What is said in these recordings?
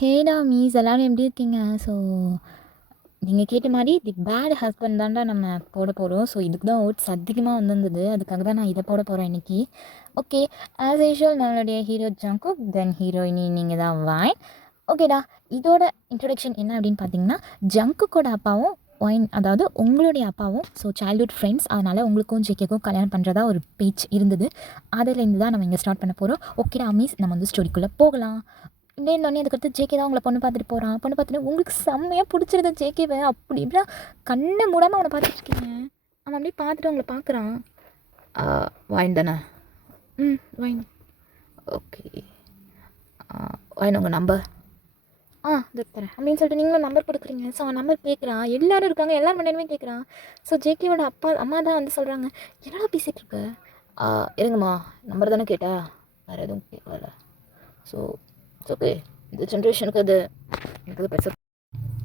ஹேடா maize எல்லாரும் எப்படி இருக்கீங்க? ஸோ நீங்கள் கேட்ட மாதிரி தி பேட் ஹஸ்பண்ட் தான்டா நம்ம போட போகிறோம். ஸோ இதுக்கு தான் ஓட்ஸ் அதிகமாக வந்திருந்தது. அதுக்காக தான் நான் இதை போட போகிறேன் இன்றைக்கி. ஓகே, ஆஸ் யூஷுவல் நம்மளுடைய ஹீரோ ஜங்குக், தென் ஹீரோயினி நீங்கள் தான் வைன். ஓகேடா, இதோட இன்ட்ரொடக்ஷன் என்ன அப்படின்னு பார்த்தீங்கன்னா, ஜங்குக்கோட அப்பாவும் ஒயின், அதாவது உங்களுடைய அப்பாவும் ஸோ சைல்ட்ஹுட் ஃப்ரெண்ட்ஸ். அதனால் உங்களுக்கும் ஜேகேக்கும் கல்யாணம் பண்ணுறதா ஒரு பேச்சு இருந்தது. அதிலேருந்து தான் நம்ம இங்கே ஸ்டார்ட் பண்ண போகிறோம். ஓகேடா மீஸ், நம்ம வந்து ஸ்டோரிக்குள்ளே போகலாம். இன்னொன்னே அதுக்கடுத்து ஜேகே தான் உங்களை பொண்ணு பார்த்துட்டு போகிறான். பொண்ணு பார்த்துட்டு உங்களுக்கு செம்மையாக பிடிச்சிருது ஜேகேவை. அப்படி இப்படின்னா கண்ணை மூடாமல் அவனை பார்த்துட்டு இருக்கீங்க. அவன் அப்படியே பார்த்துட்டு உங்களை பார்க்குறான். வைன் தானே? வைன். ஓகே, வைன் உங்கள் நம்பர் இது தரேன் அப்படின்னு சொல்லிட்டு நீங்களும் நம்பர் கொடுக்குறீங்க. ஸோ அவன் நம்பர் கேட்குறான். எல்லோரும் இருக்காங்க, எல்லோரும் முன்னாடியுமே கேட்குறான். ஸோ ஜேகேவோட அம்மா தான் வந்து சொல்கிறாங்க, என்னடா பேசிகிட்டு இருக்க? இருங்கம்மா, நம்பர் தானே கேட்டா, வேறு எதுவும் கேட்கல. ஸோ ஓகே, இந்த ஜென்ரேஷனுக்கு அது எனக்கு பெருசாக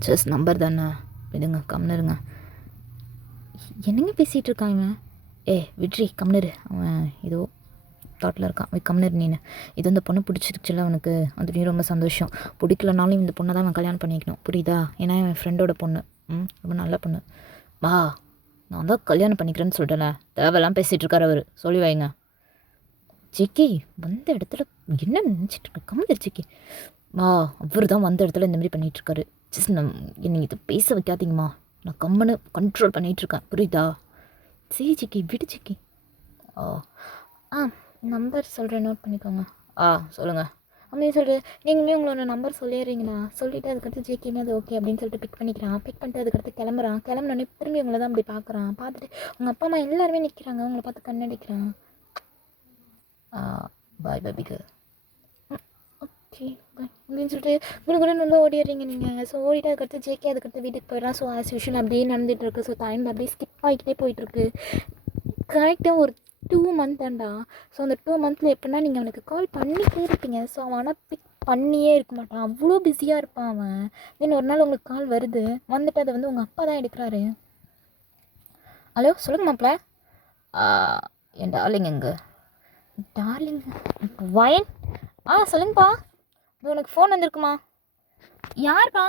ஜஸ்ட் நம்பர் தானே, விடுங்க, கம்னருங்க. என்னங்க பேசிகிட்டு இருக்காங்க? விட்ரி, கம்னரு. அவன் ஏதோ தாட்டில் இருக்கான். கம்னர் நீனு. இது இந்த பொண்ணு பிடிச்சிருச்சுல அவனுக்கு, அது நீ ரொம்ப சந்தோஷம். பிடிக்கலனாலும் இந்த பொண்ணை தான் அவன் கல்யாணம் பண்ணிக்கணும், புரியுதா? ஏன்னா என் ஃப்ரெண்டோட பொண்ணு, ரொம்ப நல்ல பொண்ணு. நான் தான் கல்யாணம் பண்ணிக்கிறேன்னு சொல்லிட்டேன்ல, தேவையெல்லாம் பேசிகிட்டு இருக்கார் அவர், சொல்லி வைங்க. ஜிக்கி வந்த இடத்துல என்ன நினச்சிட்டு இருக்க? கம்மிர் ஜிக்கி. அவர் தான் வந்த இடத்துல இந்த மாதிரி பண்ணிகிட்ருக்காரு. ஜஸ்ட் என்னை இது பேச வைக்காதீங்கம்மா, நான் கம்மனு கண்ட்ரோல் பண்ணிகிட்ருக்கேன், புரியுதா? சரி ஜிக்கி, விடு ஜிக்கி. நம்பர் சொல்கிறேன், நோட் பண்ணிக்கோங்க. சொல்லுங்கள் அப்படின்னு சொல்லிட்டு நீங்களே உங்களோட நம்பர் சொல்லிடுறீங்களா? சொல்லிவிட்டு அதுக்கடுத்து ஜேகேமே அது ஓகே அப்படின்னு சொல்லிட்டு பிக் பண்ணிக்கிறான். பிக் பண்ணிட்டு அதுக்கடுத்து கிளம்புனோடனே திரும்பி உங்களை தான் அப்படி பார்க்குறான். பார்த்துட்டு உங்கள் அப்பா அம்மா எல்லாருமே நிற்கிறாங்க. உங்களை பார்த்து கண்ணடிக்கிறான். Bye baby girl. Okay bye அப்படின்னு சொல்லிட்டு கூட நல்லா ஓடிடுறீங்க நீங்கள். ஸோ ஓடிட்டு அதுக்கடுத்து ஜேகே அதுக்கடுத்து வீட்டுக்கு போயிடலாம். ஸோ ஆஸ் யூஷுவல் அப்படியே நடந்துகிட்ருக்கு. ஸோ டைம் அப்படியே ஸ்கிப் ஆகிக்கிட்டே போயிட்டுருக்கு. கரெக்டாக ஒரு 2 மந்த் தான்டா. ஸோ அந்த 2 மந்த்தில் எப்படின்னா நீங்கள் அவனுக்கு கால் பண்ணிகிட்டே இருப்பீங்க. ஸோ அவன் ஆனால் பிக் பண்ணியே இருக்க மாட்டான், அவ்வளோ பிஸியாக இருப்பான் அவன். தென் ஒரு நாள் உங்களுக்கு கால் வருது, வந்துட்டு அதை வந்து உங்கள் அப்பா தான் எடுக்கிறாரு. ஹலோ சொல்லுங்க மாப்பிள்ள. என் டார்லிங் எங்கே? Darling wine. சொல்லுங்கப்பா, இது உனக்கு ஃபோன் வந்திருக்குமா? யார்ப்பா?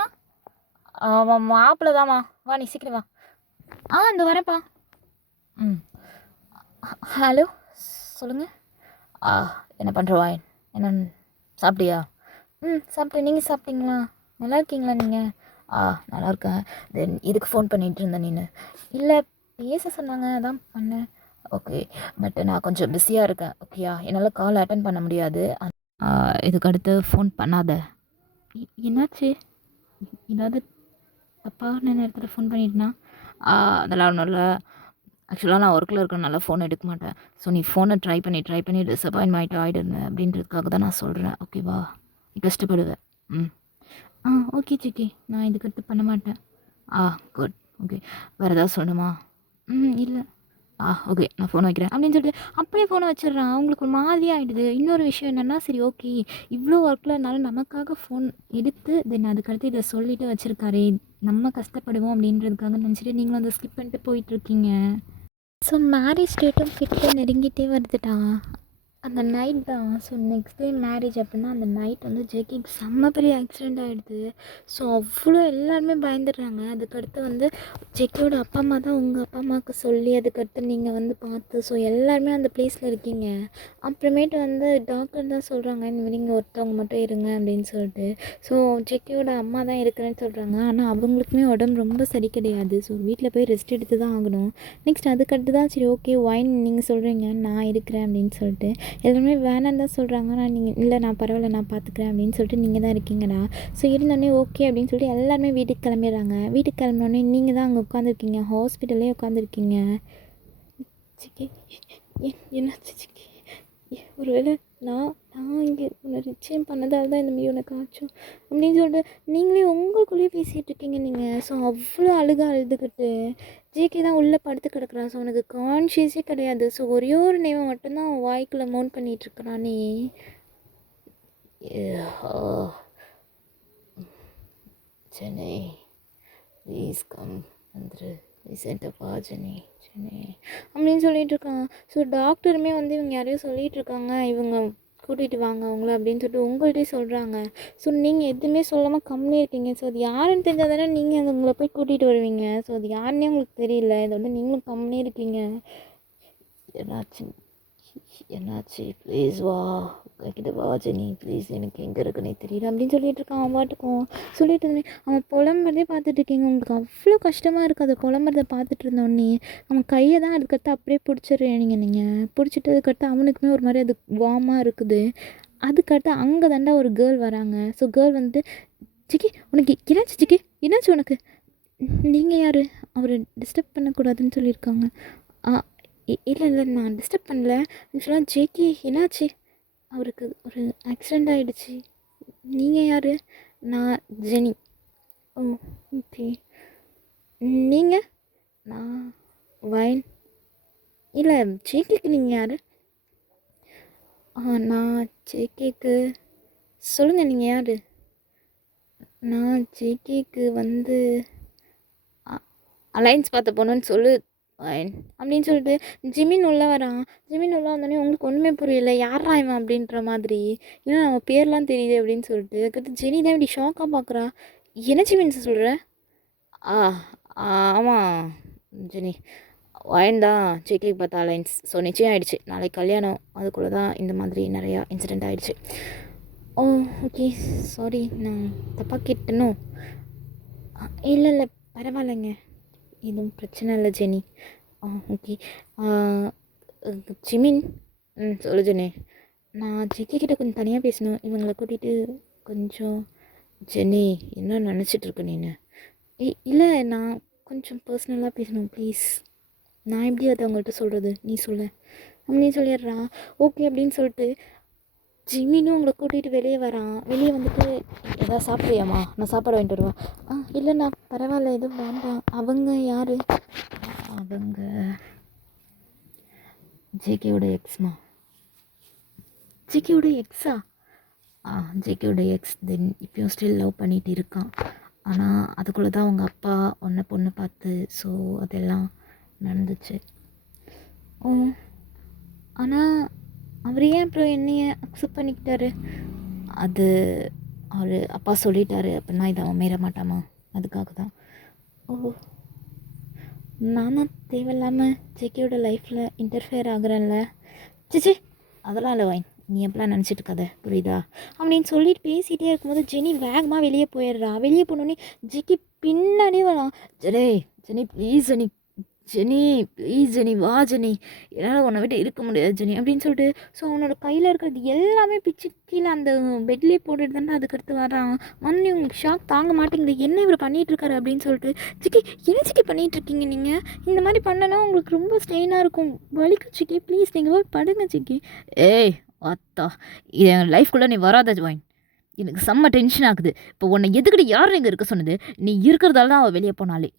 மாப்பிள்ள தாம்மா, வா நீ சீக்கிரம் வா. இந்த வரேன்ப்பா. ஹலோ சொல்லுங்கள். என்ன பண்ணுற வைன்? என்ன சாப்பிட்டியா? சாப்பிட்டேன். நீங்கள் சாப்பிட்டீங்களா? நல்லா இருக்கீங்களா நீங்கள்? நல்லா இருக்கேன். தென் இதுக்கு ஃபோன் பண்ணிகிட்டு இருந்தேன் நீನು? இல்லை, பேச சொன்னாங்க, அதான் பண்ணேன். ஓகே, பட் நான் கொஞ்சம் பிஸியாக இருக்கேன், ஓகேயா? என்னால் கால் அட்டன் பண்ண முடியாது. இதுக்கு அடுத்து ஃபோன் பண்ணாத. என்னாச்சு? ஏதாவது தப்பான நேரத்தில் ஃபோன் பண்ணிட்டேனா? அதெல்லாம் ஒன்றும் இல்லை. ஆக்சுவலாக நான் ஒர்க்கில் இருக்கனால ஃபோன் எடுக்க மாட்டேன். ஸோ நீ ஃபோனை ட்ரை பண்ணி டிசப்பாயின்மெண்ட் ஆகிடுங்க அப்படின்றதுக்காக தான் நான் சொல்கிறேன், ஓகேவா? நீ கஷ்டப்படுவேன். ஓகே சிக்கி, நான் இதுக்கு அடுத்து பண்ண மாட்டேன். குட். ஓகே, வேறு ஏதாவது சொல்லணுமா? இல்லை. ஓகே, நான் ஃபோன் வைக்கிறேன் அப்படின்னு சொல்லிட்டு அப்படியே ஃபோனை வச்சிடுறான். அவங்களுக்கு ஒரு மாதிரி ஆகிடுது. இன்னொரு விஷயம் என்னென்னா, சரி ஓகே, இவ்வளோ ஒர்க்கில் இருந்தாலும் நமக்காக ஃபோன் எடுத்து தென் அதுக்கடுத்து இதை சொல்லிவிட்டு வச்சுருக்காரு, நம்ம கஷ்டப்படுவோம் அப்படின்றதுக்காக நினச்சிட்டு நீங்களும் அதை ஸ்கிப் பண்ணிட்டு போயிட்டுருக்கீங்க. ஸோ மேரேஜ் டேட்டும் கிட்ட நெருங்கிட்டே வருதுடா. அந்த நைட் தான். ஸோ நெக்ஸ்ட் டே மேரேஜ் அப்படின்னா அந்த நைட் வந்து ஜேகேக்கு செம்ம பெரிய ஆக்சிடெண்ட் ஆகிடுது. ஸோ அவ்வளோ எல்லாருமே பயந்துடுறாங்க. அதுக்கடுத்து வந்து ஜேகேயோட அப்பா அம்மா தான் உங்கள் அப்பா அம்மாவுக்கு சொல்லி அதுக்கடுத்து நீங்கள் வந்து பார்த்து ஸோ எல்லாருமே அந்த பிளேஸில் இருக்கீங்க. அப்புறமேட்டு வந்து டாக்டர் தான் சொல்கிறாங்க, இந்த மாதிரி நீங்கள் ஒருத்தவங்க மட்டும் இருங்க அப்படின்னு சொல்லிட்டு. ஸோ ஜேகேயோட அம்மா தான் இருக்கிறேன்னு சொல்கிறாங்க. ஆனால் அவங்களுக்குமே உடம்பு ரொம்ப சரி கிடையாது. ஸோ வீட்டில் போய் ரெஸ்ட் எடுத்து தான் ஆகணும். நெக்ஸ்ட் அதுக்கடுத்து தான் சரி ஓகே வைன் நீங்கள் சொல்கிறீங்க, நான் இருக்கிறேன் அப்படின்னு சொல்லிட்டு எல்லாருமே வேணான்னு தான் சொல்கிறாங்க. ஆனால் நீங்கள் இல்லை, நான் பரவாயில்ல, நான் பார்த்துக்கிறேன் அப்படின்னு சொல்லிட்டு நீங்கள் தான் இருக்கீங்கடா. ஸோ இருந்தோடனே ஓகே அப்படின்னு சொல்லிட்டு எல்லாருமே வீட்டுக்கு கிளம்பிடுறாங்க. வீட்டுக்கு கிளம்பினோடனே நீங்கள் தான் அங்கே உட்காந்துருக்கீங்க, ஹாஸ்பிட்டல்லே உட்காந்துருக்கீங்க. சிக்கி என்னாச்சு சிக்கி? ஒருவேளை நான் இங்கே உன்னை நிச்சயம் பண்ணதால் தான் இந்த மாதிரி உனக்கு ஆச்சும் அப்படின்னு சொல்லிட்டு நீங்களே உங்களுக்குள்ளேயே பேசிகிட்டு இருக்கீங்க நீங்கள். ஸோ அவ்வளோ அழுதுகிட்டு ஜேகே தான் உள்ளே படுத்து கிடக்குறான். ஸோ உனக்கு கான்ஷியஸே கிடையாது. ஸோ ஒரே ஒரு நேமை மட்டும்தான் அவன் வாய்க்குள்ளே மவுண்ட் பண்ணிகிட்ருக்குறானே. சென்னை ப்ளீஸ் கம் வந்துரு, ரீசெண்டாக சென்னை அப்படின்னு சொல்லிகிட்ருக்கான். ஸோ டாக்டருமே வந்து இவங்க யாரையும் சொல்லிகிட்ருக்காங்க, இவங்க கூட்டிகிட்டு வாங்க அவங்கள அப்படின்னு சொல்லிட்டு உங்கள்கிட்டயே சொல்கிறாங்க. ஸோ நீங்கள் எதுவுமே சொல்லாமல் கம்முனே இருக்கீங்க. ஸோ அது யாருன்னு தெரிஞ்சால் தானே நீங்கள் அது உங்களை போய் கூட்டிகிட்டு வருவீங்க. ஸோ அது யாருன்னே உங்களுக்கு தெரியல. இதை வந்து நீங்களும் கம்முனே இருக்கீங்க. என்னாச்சு ப்ளீஸ் வா, என்கிட்ட வா ஜெனி ப்ளீஸ், எனக்கு எங்கே இருக்குன்னே தெரியல அப்படின்னு சொல்லிட்டு இருக்கான். அவன் பாட்டுக்கும் சொல்லிட்டு இருந்தேன். அவன் புலம்புறதே பார்த்துட்டு இருக்கீங்க. உங்களுக்கு அவ்வளோ கஷ்டமாக இருக்குது அதை புலம்புறதை பார்த்துட்டு இருந்தோடனே. அவன் கையை தான் அதுக்கடுத்து அப்படியே பிடிச்சிடுறீங்க. நீங்கள் பிடிச்சிட்டு அதுக்கடுத்து அவனுக்குமே ஒரு மாதிரி அது வார்மாக இருக்குது. அதுக்கடுத்து அங்கே தாண்டா ஒரு கேர்ள் வராங்க. ஸோ கேர்ள் வந்து சிக்கி உனக்கு என்னாச்சு, சிக்கி என்னாச்சு உனக்கு, நீங்கள் யார், அவரை டிஸ்டர்ப் பண்ணக்கூடாதுன்னு சொல்லியிருக்காங்க. இல்லை நான் டிஸ்டர்ப் பண்ணல. ஆக்சுவலாக ஜேகே என்னாச்சு, அவருக்கு ஒரு ஆக்சிடெண்ட் ஆகிடுச்சு. நீங்கள் யார்? நான் ஜெனி. ஓ ஓகே. நீங்கள்? நான் வைன். இல்லை ஜேகேக்கு நீங்கள் யார்? நான் ஜேகேக்கு. சொல்லுங்கள் நீங்கள் யார்? நான் ஜேகேக்கு வந்து அலைன்ஸ் பார்த்த போகணுன்னு சொல்லு வைன் அப்படின்னு சொல்லிட்டு ஜிமின் உள்ளே வரான். ஜிமின் உள்ளே வந்தோடனே உங்களுக்கு ஒன்றுமே புரியல, யாரா இவன் அப்படின்ற மாதிரி. இல்லை நம்ம பேர்லாம் தெரியுது அப்படின்னு சொல்லிட்டு அதுக்கடுத்து ஜெனி தான் இப்படி ஷாக்காக பார்க்குறா. என்ன ஜிமின் சொல்கிற? ஆமாம் ஜெனி, வைன் தான் ஜேகேக்கு பார்த்த அலைன்ஸ். ஸோ நிச்சயம் ஆகிடுச்சு, நாளைக்கு கல்யாணம். அதுக்குள்ளே தான் இந்த மாதிரி நிறையா இன்சிடெண்ட் ஆகிடுச்சு. ஓ ஓகே சாரி, நான் தப்பாக கேட்டனோ? இல்லை பரவாயில்லைங்க, எதுவும் பிரச்சனை இல்லை ஜெனி. ஓகே. ஜிமின். சொல்லு ஜெனி. நான் ஜிகே கிட்ட கொஞ்சம் தனியாக பேசணும், இவங்களை கூட்டிகிட்டு கொஞ்சம். ஜெனி என்ன நினச்சிட்டு இருக்க நீ? இல்லை நான் கொஞ்சம் பர்சனலாக பேசணும் ப்ளீஸ். நான் எப்படி அதை அவங்கள்ட்ட சொல்கிறது, நீ சொல்ல அப்படின்னு சொல்லிடுறா. ஓகே அப்படின்னு சொல்லிட்டு ஜிமினும் அவங்கள கூட்டிகிட்டு வெளியே வரான். வெளியே வந்துட்டு எதாவது சாப்பிட்றியாம்மா, நான் சாப்பாடு வாங்கிட்டு வருவேன். இல்லைண்ணா பரவாயில்ல எதுவும் வேண்டாம். அவங்க யார்? அவங்க ஜேகேவோட எக்ஸ்மா. ஜேகேவோட எக்ஸா? ஜேகேவோட எக்ஸ். தென் இப்போயும் ஸ்டில் லவ் பண்ணிகிட்டு இருக்கான். ஆனால் அதுக்குள்ளே தான் அவங்க அப்பா ஒன்றை பொண்ணு பார்த்து ஸோ அதெல்லாம் நடந்துச்சு. ஓ ஆனால் அவர் ஏன் அப்புறம் என்னைய அக்செப்ட் பண்ணிக்கிட்டாரு? அது அவர் அப்பா சொல்லிட்டாரு அப்படின்னா இதை அவன் மீற மாட்டாமா, அதுக்காக தான். ஓ நானும் தேவையில்லாமல் ஜேகேயோட லைஃப்பில் இன்டர்ஃபியர் ஆகுறேன்ல. சிச்சி அதெல்லாம் இல்லை வைன், நீ எப்படிலாம் நினச்சிட்டு இருக்காத புரியுதா அப்படின்னு சொல்லிட்டு பேசிகிட்டே இருக்கும்போது ஜெனி வேகமாக வெளியே போயிடுறா. வெளியே போனோடனே ஜேகே பின்னாடியே வரான். Jenny please Jenny, Jenny please Jenny வா ஜெனி, என்னால் உன்னை விட்டு இருக்க முடியாது ஜெனி அப்படின்னு சொல்லிட்டு ஸோ அவனோட கையில் இருக்கிறது எல்லாமே பிச்சு கீழே அந்த பெட்லேயே போட்டுட்டு தானே அதுக்கடுத்து வரான். வந்து உங்களுக்கு ஷாக் தாங்க மாட்டேங்குது, என்ன இவர் பண்ணிகிட்ருக்காரு அப்படின்னு சொல்லிட்டு. சிக்கி என்ன சிக்கி பண்ணிகிட்ருக்கீங்க நீங்கள், இந்த மாதிரி பண்ணனா உங்களுக்கு ரொம்ப ஸ்ட்ரெயினாக இருக்கும், வலிக்கும் சிக்கி ப்ளீஸ் நீங்கள் போய் படுங்க சிக்கி. ஏய் அத்தா, என் லைஃப்குள்ளே நீ வராத ஜாயின், எனக்கு செம்ம டென்ஷன் ஆகுது. இப்போ உன்னை எதுக்கிட்ட யார் இங்கே இருக்க சொன்னது, நீ இருக்கிறதால தான் அவள் வெளியே போனாலே.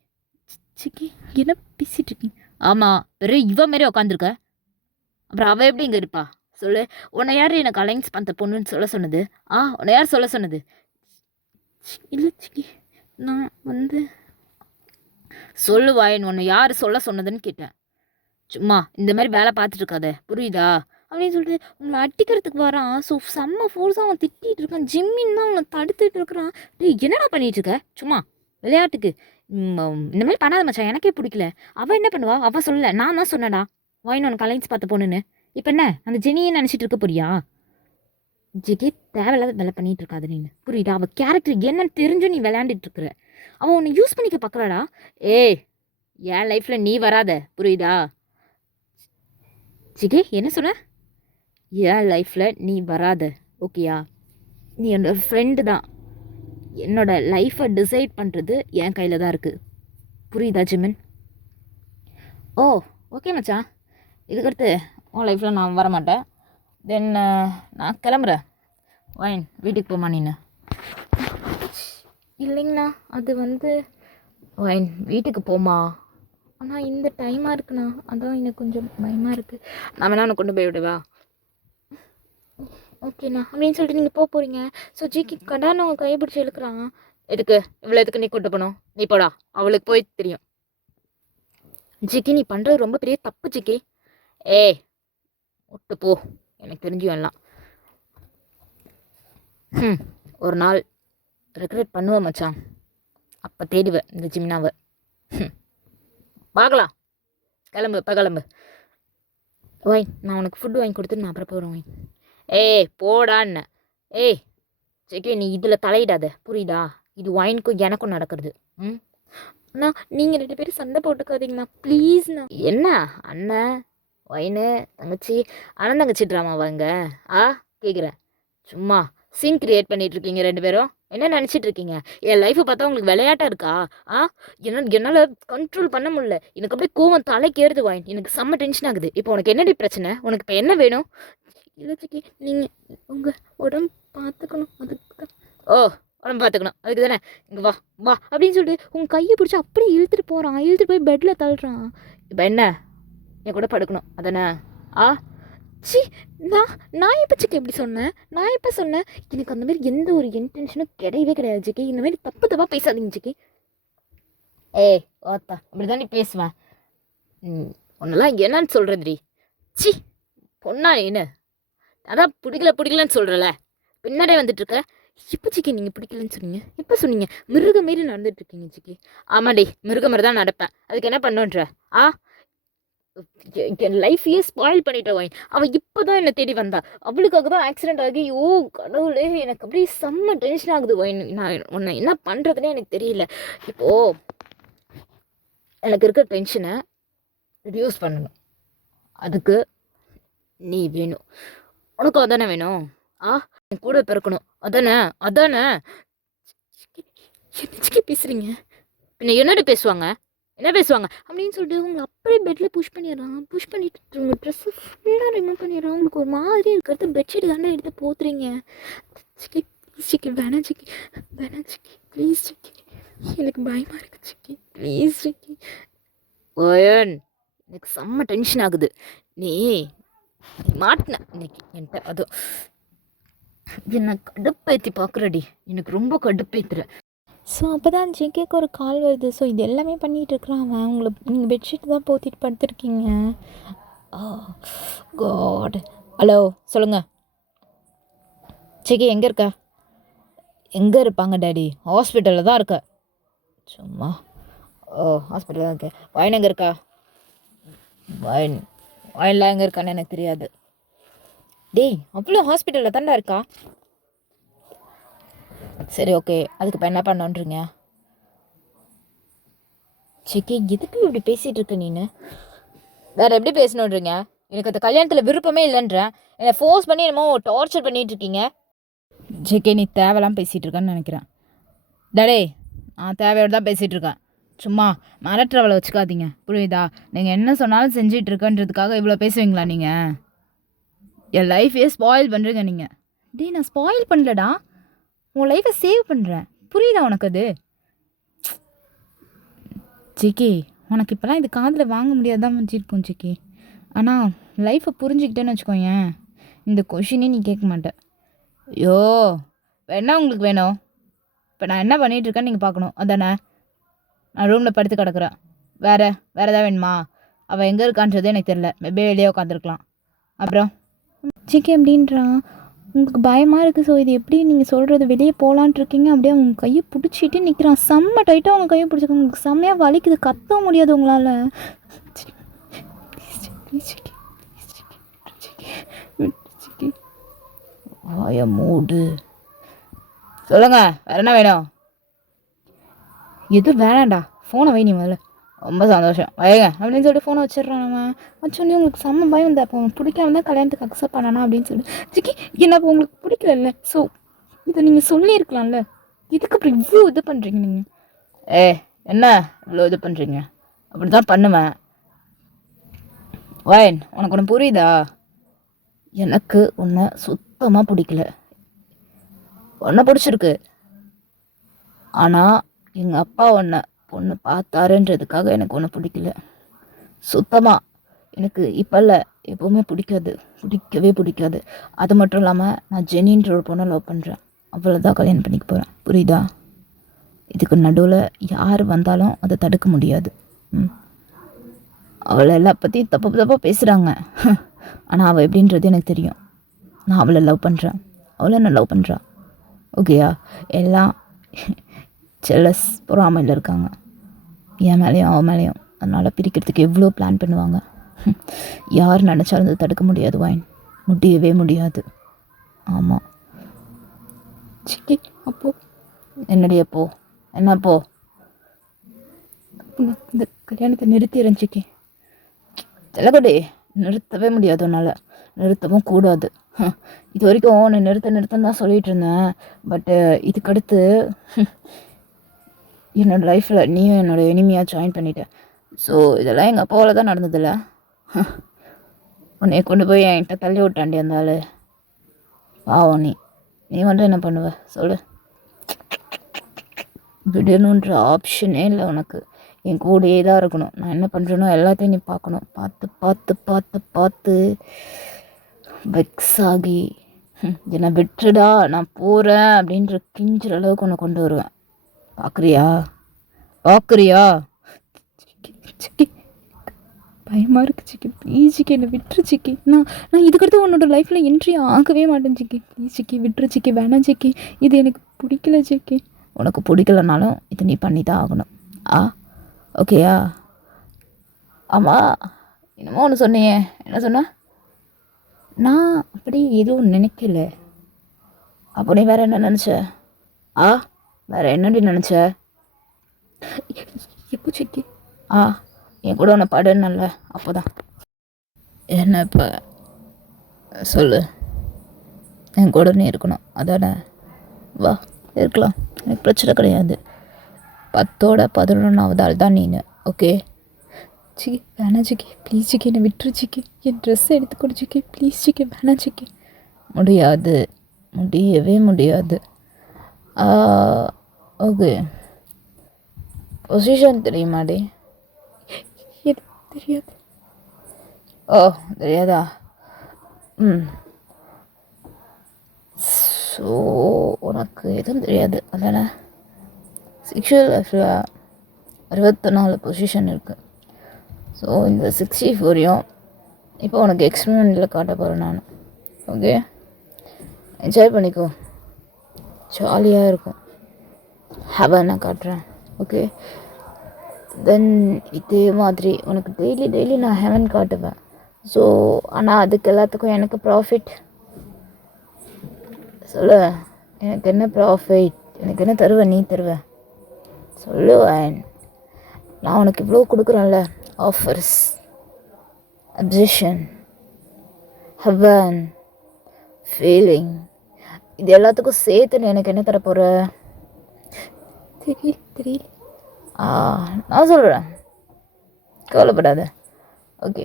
சிக்கி என்ன பேசிட்டு இருக்கீங்க? ஆமாம் வெறும் இவன் மாரி உட்காந்துருக்க, அப்புறம் அவள் எப்படி இங்கே இருப்பா சொல்லு. உன்னை யார் எனக்கு அலைன்ஸ் பண்ண பொண்ணுன்னு சொல்ல சொன்னது? உன்னை யார் சொல்ல சொன்னது? இல்லை சிக்கி நான் வந்து சொல்லுவாயன், உன்னை யார் சொல்ல சொன்னதுன்னு கேட்டேன். சும்மா இந்த மாதிரி வேலை பார்த்துட்டு இருக்காத புரியுதா அப்படின்னு சொல்லிட்டு உங்களை அடிக்கிறதுக்கு வரான். ஸோ செம்ம ஃபோர்ஸாக அவன் திட்டிகிட்டு இருக்கான். ஜிம்மின் தான் அவனை தடுத்துட்டு இருக்கிறான். என்னடா பண்ணிகிட்டு இருக்க, சும்மா விளையாட்டுக்கு இந்த மாதிரி பண்ணாத மச்சான், எனக்கே பிடிக்கல. அவள் என்ன பண்ணுவா, அவள் சொல்லலை, நான் தான் சொன்னடா வாயின் உனக்கு அலைன்ஸ் பார்த்த பொண்ணுன்னு. இப்போ என்ன அந்த ஜெனியை நினச்சிட்டு இருக்க போறியா? ஜெகே தேவையில்லாத வேலை பண்ணிகிட்டு இருக்காது நீ புரியுதா? அவள் கேரக்டர் என்னன்னு தெரிஞ்சும் நீ விளையாண்டுட்டு இருக்கிற. அவள் உன்னை யூஸ் பண்ணிக்க பார்க்குறாடா. ஏய் என் லைஃப்பில் நீ வராத புரியுதா? ஜெகே என்ன சொன்ன? என் லைஃப்பில் நீ வராத ஓகேயா? நீ என்னோட ஃப்ரெண்டு தான், என்னோட லைஃப்பை டிசைட் பண்ணுறது என் கையில் தான் இருக்குது புரியுதா ஜிமின்? ஓ ஓகே மச்சான், இதுக்கடுத்து உன் லைஃப்பில் நான் வரமாட்டேன். தென் நான் கிளம்புறேன். வைன் வீட்டுக்கு போமா நீನು? இல்லைங்கண்ணா அது வந்து வைன் வீட்டுக்கு போமா. ஆனால் இந்த டைமாக இருக்குண்ணா, அதான் எனக்கு கொஞ்சம் பயமாக இருக்குது. நான் வேணா உன்னை கொண்டு போய் விடுவா? ஓகேண்ணா அப்படின்னு சொல்லிட்டு நீங்கள் போக போகிறீங்க. ஸோ ஜிக்கி கடான்னு அவங்க கையை பிடிச்சி இழுக்கிறான். எதுக்கு இவ்வளோ எதுக்கு நீ கூட்டு போகணும், நீ போடா, அவளுக்கு போய் தெரியும். ஜிக்கி நீ பண்ணுறது ரொம்ப பெரிய தப்பு ஜிக்கி. ஏய் விட்டு போ, எனக்கு தெரிஞ்சும் எல்லாம். ஒரு நாள் ரெக்ரெட் பண்ணுவேன் மச்சான். அப்போ தேடுவேன் இந்த ஜிம்னாவை. பார்க்கலாம். கிளம்பு இப்போ கிளம்பு. ஒயின் நான் உனக்கு ஃபுட்டு வாங்கி கொடுத்துட்டு நான் அப்புறம் போகிறேன் ஒயின். ஏய் போடான்னு. ஏய் சரி நீ இதில் தலையிடாத புரியுதா? இது ஒயினுக்கும் எனக்கும் நடக்கிறது. அண்ணா நீங்கள் 2 பேரும் சண்டை போட்டுக்காதீங்கண்ணா ப்ளீஸ்ண்ணா. என்ன அண்ணன் ஒயினு தங்கச்சி அண்ணன் தங்கச்சி ட்ராமாவாங்க? கேட்குறேன். சும்மா சீன் கிரியேட் பண்ணிட்டு இருக்கீங்க 2 பேரும். என்ன நினச்சிட்டு இருக்கீங்க? என் லைஃப்பை பார்த்தா உங்களுக்கு விளையாட்டாக இருக்கா? என்னால் கண்ட்ரோல் பண்ண முடியல. எனக்கு அப்படியே கோவம் தலைக்கு ஏறுது வாயின். எனக்கு செம்ம டென்ஷன் ஆகுது. இப்போ உனக்கு என்னடி பிரச்சனை? உனக்கு இப்போ என்ன வேணும்? இல்லை சிக்கி நீங்கள் உங்கள் உடம்பு பார்த்துக்கணும் அதுக்கு தான். உடம்பு பார்த்துக்கணும் அதுக்கு தானே. இங்கே வா வா அப்படின்னு சொல்லிட்டு உங்கள் கையை பிடிச்சி அப்படியே இழுத்துட்டு போகிறான். இழுத்துட்டு போய் பெட்டில் தள்ளுறான். இப்போ என்ன என் கூட படுக்கணும் அதானே? சி நான் எப்போ சிக்கி எப்படி சொன்னேன்? நான் எப்போ சொன்னேன்? எனக்கு அந்த மாதிரி எந்த ஒரு இன்டென்ஷனும் கிடையவே கிடையாது சிக்கி. இந்த மாதிரி தப்பாக பேசாதீங்க சிக்கி. ஏய் ஓத்தா அப்படி தான் நீ பேசுவேன். ஒன்றெல்லாம் என்னன்னு சொல்கிறதுடி? சி பொண்ணா என்ன? அதான் பிடிக்கலன்னு சொல்கிறல பின்னாடியே வந்துட்டுருக்க. இப்போ சிக்கி நீங்கள் பிடிக்கலன்னு சொன்னீங்க. எப்போ சொன்னீங்க? மிருக மாரி நடந்துட்டுருக்கீங்க சிக்கி. ஆமாடி மிருக மாதிரி தான் நடப்பேன். அதுக்கு என்ன பண்ணுன்ற? என் லைஃபையே ஸ்பாயில் பண்ணிட்ட வாயின். அவள் இப்போ தான் என்னை தேடி வந்தா. அவளுக்காக தான் ஆக்சிடென்ட் ஆகி கடவுளே எனக்கு அப்படியே செம்ம டென்ஷன் ஆகுது வாயின். நான் உன்னை என்ன பண்ணுறதுனே எனக்கு தெரியல. இப்போது எனக்கு இருக்க டென்ஷனை ரிடியூஸ் பண்ணணும். அதுக்கு நீ வேணும். உனக்கும் அதானே வேணும்? என் கூட பிறக்கணும் அதானே? என்ன பேசுகிறீங்க? பின்ன என்னடி பேசுவாங்க? என்ன பேசுவாங்க அப்படின்னு சொல்லிட்டு உங்களை அப்படியே பெட்டில் புஷ் பண்ணிடுறான். புஷ் பண்ணிட்டு உங்கள் ட்ரெஸ்ஸு ஃபுல்லாக ரிமூவ் பண்ணிடுறான். உங்களுக்கு ஒரு மாதிரி இருக்கிறது பெட்ஷீட் தானே எடுத்து போத்துறீங்க. சிக்கி ப்ளீஸ் சிக்கி வேணாம் சிக்கி வேணாம் சிக்கி ப்ளீஸ் சிக்கி எனக்கு பயமாக இருக்குது சிக்கி ப்ளீஸ் சிக்கி. ஓயன் எனக்கு செம்ம டென்ஷன் ஆகுது. நீ மாட்டின இன்னைக்கு என்கிட்ட. அதுவும் என்னை கடுப்பேற்றி பார்க்குறடி. எனக்கு ரொம்ப கடுப்பேற்றுற. ஸோ அப்போ தான் ஜிகேக்கு ஒரு கால் வருது. ஸோ இது எல்லாமே பண்ணிகிட்டு இருக்கிறான் அவன். உங்களை நீங்கள் பெட்ஷீட் தான் போத்திட்டு படுத்துருக்கீங்க. காட். ஹலோ சொல்லுங்கள் ஜிகே எங்கே இருக்க? எங்கே இருப்பாங்க டேடி? ஹாஸ்பிட்டலில் தான் இருக்க. சும்மா ஹாஸ்பிட்டலில் தான் இருக்கேன். வயன் எங்கே இருக்கா? வயன்லாம் எங்கே இருக்கான்னு எனக்கு தெரியாது. டேய் அவ்வளோ ஹாஸ்பிட்டலில் தாண்டா இருக்கா. சரி ஓகே அதுக்கு இப்போ என்ன பண்ணுன்றீங்க? சிக்கி எதுக்கு இப்படி பேசிகிட்டு இருக்க நீನು? வேறு எப்படி பேசணுன்றீங்க? எனக்கு அந்த கல்யாணத்தில் விருப்பமே இல்லைன்றேன். என்னை ஃபோர்ஸ் பண்ணி என்னமோ டார்ச்சர் பண்ணிகிட்டு இருக்கீங்க. ஜிகே நீ தேவையெல்லாம் பேசிகிட்டு இருக்கான்னு நினைக்கிறேன். டடே நான் தேவையோடு தான் பேசிகிட்டு இருக்கேன். சும்மா மிரட்டுறவளை வச்சுக்காதீங்க புரியுதா? நீங்கள் என்ன சொன்னாலும் செஞ்சிட்டு இருக்கன்றதுக்காக இவ்வளோ பேசுவீங்களா நீங்கள்? என் லைஃபையே ஸ்பாயில் பண்ணுறீங்க நீங்கள். டே நான் ஸ்பாயில் பண்ணலடா, உன் லைஃப்பை சேவ் பண்ணுறேன் புரியுதா உனக்கு? அது ஜிகே உனக்கு இப்போலாம் இது காதில் வாங்க முடியாதான் வச்சுருக்கோம் ஜிகே. ஆனால் லைஃப்பை புரிஞ்சுக்கிட்டேன்னு வச்சுக்கோயேன் இந்த கொஷினே நீ கேட்க மாட்டேன். ஐயோ என்ன உங்களுக்கு வேணும்? இப்போ நான் என்ன பண்ணிகிட்ருக்கேன்னு நீங்கள் பார்க்கணும் அதானே? நான் ரூமில் படுத்து கிடக்குறேன். வேறு எதாவது வேணுமா? அவள் எங்கே இருக்கான்றது எனக்கு தெரில. மேபி வெளியே உட்காந்துருக்கலாம். அப்புறம் ஜிகே அப்படின்றான். உங்களுக்கு பயமாக இருக்குது. ஸோ இது எப்படி நீங்கள் சொல்கிறது? வெளியே போகலான்ட்டு இருக்கீங்க. அப்படியே அவங்க கையை பிடிச்சிட்டு நிற்கிறான். செம்ம டைட்டாக அவங்க கையை பிடிச்சிருக்காங்க. உங்களுக்கு செம்மையாக வலிக்குது. கத்த முடியாது உங்களால். ஆய மூடு. சொல்லுங்க வேறு என்ன வேணும்? எதுவும் வேணாண்டா ஃபோனை வை நீ முதல்ல. ரொம்ப சந்தோஷம் வைங்க அப்படின்னு சொல்லிட்டு ஃபோனை வச்சிடுறான். அவன் வச்சோடனே உங்களுக்கு செம்ம பயம் தான். அப்போ பிடிக்காம தான் கல்யாணத்துக்கு அக்செப்ட் பண்ணானா அப்படின்னு சொல்லிட்டு சிக்கி என்ன இப்போ உங்களுக்கு பிடிக்கல. ஸோ இதை நீங்கள் சொல்லியிருக்கலாம்ல. இதுக்கு அப்புறம் இவ்வளோ இது பண்ணுறீங்க நீங்கள். என்ன இவ்வளோ இது பண்ணுறீங்க? அப்படி தான் பண்ணுவேன். வயன் உனக்கு ஒன்று புரியுதா? எனக்கு உன்னை சுத்தமாக பிடிக்கல. உன்னை பிடிச்சிருக்கு. ஆனால் எங்கள் அப்பா உன்னை பொண்ணு பார்த்தாருன்றதுக்காக எனக்கு ஒன்றும் பிடிக்கல. சுத்தமாக எனக்கு இப்போ இல்லை எப்போவுமே பிடிக்கவே பிடிக்காது. அது மட்டும் இல்லாமல் நான் ஜெனின்ற ஒரு பொண்ணை லவ் பண்ணுறேன். அவ்வளோதான் கல்யாணம் பண்ணிக்க போகிறேன் புரியுதா? இதுக்கு நடுவில் யார் வந்தாலும் அதை தடுக்க முடியாது. அவளை எல்லா பற்றியும் தப்பாக பேசுகிறாங்க. ஆனால் அவள் எப்படின்றது எனக்கு தெரியும். நான் அவளை லவ் பண்ணுறேன். அவளை நான் லவ் பண்ணுறான். ஓகேயா? எல்லாம் செல்லஸ் பொறாமையில் இருக்காங்க, என் மேலேயும் அவன் மேலேயும். அதனால் பிரிக்கிறதுக்கு எவ்வளோ பிளான் பண்ணுவாங்க. யார் நினச்சாலும் அதை தடுக்க முடியாது வைன், முடியவே முடியாது. ஆமாம் சிக்கி. அப்போ என்னடி அப்போ? என்ன அப்போ? இந்த கல்யாணத்தை நிறுத்திடுறேன் சிக்கி. செல்லக்கொடி, நிறுத்தவே முடியாது உன்னால், நிறுத்தவும் கூடாது. இது வரைக்கும் நீ நிறுத்தன்னு தான் சொல்லிகிட்டு இருந்தேன். பட்டு இதுக்கடுத்து என்னோடய லைஃப்பில் நீயும் என்னோடய எனிமியாக ஜாயின் பண்ணிட்டேன். ஸோ இதெல்லாம் எங்கள் அப்பாவால் தான் நடந்ததில்ல. உன்னை கொண்டு போய் என்கிட்ட தள்ளி விட்டாண்டி அந்த ஆள். பாவம் நீ மட்டும் என்ன பண்ணுவ சொல்லு? விடணுன்ற ஆப்ஷனே இல்லை உனக்கு. என் கூடயே தான் இருக்கணும். நான் என்ன பண்ணுறேனோ எல்லாத்தையும் நீ பார்க்கணும். பார்த்து பார்த்து பார்த்து பார்த்து வெக்ஸ் ஆகி என்னை விட்டுடா நான் போகிறேன் அப்படின்ற கிஞ்சுற அளவுக்கு உன்னை கொண்டு வருவேன். பார்க்குறியா? சிக்கி பயமாக இருக்கு சிக்கி. ப்ளீஸ் சிக்கி, என்னை விட்டுரு சிக்கி. நான் இதுக்கடுத்து உன்னோட லைஃப்பில் என்ட்ரி ஆகவே மாட்டேன் சிக்கி. ப்ளீஸ் சிக்கி, விட்டுரு சிக்கி. வேணாம் சிக்கி, இது எனக்கு பிடிக்கல சிக்கி. உனக்கு பிடிக்கலனாலும் இது நீ பண்ணி தான் ஆகணும். ஓகேயா? ஆமாம், என்னமோ ஒன்று சொன்னியே, என்ன சொன்ன? நான் அப்படி எதுவும் நினைக்கல. அப்படி வேறு என்ன நினச்ச? வேறு என்னடி நினச்ச? எப்போ சிக்கி? என் கூட உன்னை படுன்னல்ல, அப்போ தான். என்ன இப்போ சொல்லு? என் கூட நீ இருக்கணும் அதானே? வா, இருக்கலாம், எனக்கு பிரச்சனை கிடையாது. 10ஓட 11ஆவது ஆள் தான் நீனு. ஓகே சிக்கி? வேணாம் சிக்கி, ப்ளீஸ் சிக்கி, என்னை விட்டுரு சிக்கி. என் ட்ரெஸ்ஸை எடுத்துக்கொடு சிக்கி, ப்ளீஸ் சிக்கி. வேணாம் சிக்கி. முடியாது, முடியவே முடியாது. ஓகே, பொசிஷன் தெரியுமாடி? தெரியாது. தெரியாதா? ஸோ உனக்கு எதுவும் தெரியாது அதானே? செக்ஷுவல் லைஃப்பில் 64 பொசிஷன் இருக்குது. ஸோ இந்த 64யும் இப்போ உனக்கு எக்ஸ்பெரிமெண்ட்டில் காட்ட போகிறேன் நான். ஓகே, என்ஜாய் பண்ணிக்கோ, ஜாலியாக இருக்கும். ஹெவனை காட்டுறேன். ஓகே, தென் இதே மாதிரி உனக்கு டெய்லி நான் ஹெவன் காட்டுவேன். ஸோ ஆனால் அதுக்கு எல்லாத்துக்கும் எனக்கு ப்ராஃபிட் சொல்லு. எனக்கு என்ன ப்ராஃபிட்? எனக்கு என்ன தருவேன்? நீ தருவேன் சொல்லுவேன். நான் உனக்கு இவ்வளோ கொடுக்குறேன்ல, ஆஃபர்ஸ், அப்ஜெக்ஷன், ஹெவன், ஃபீலிங், இது எல்லாத்துக்கும் சேர்த்து நீ எனக்கு என்ன தர போகிற? தெரியல. நான் சொல்கிறேன், கவலைப்படாத. ஓகே,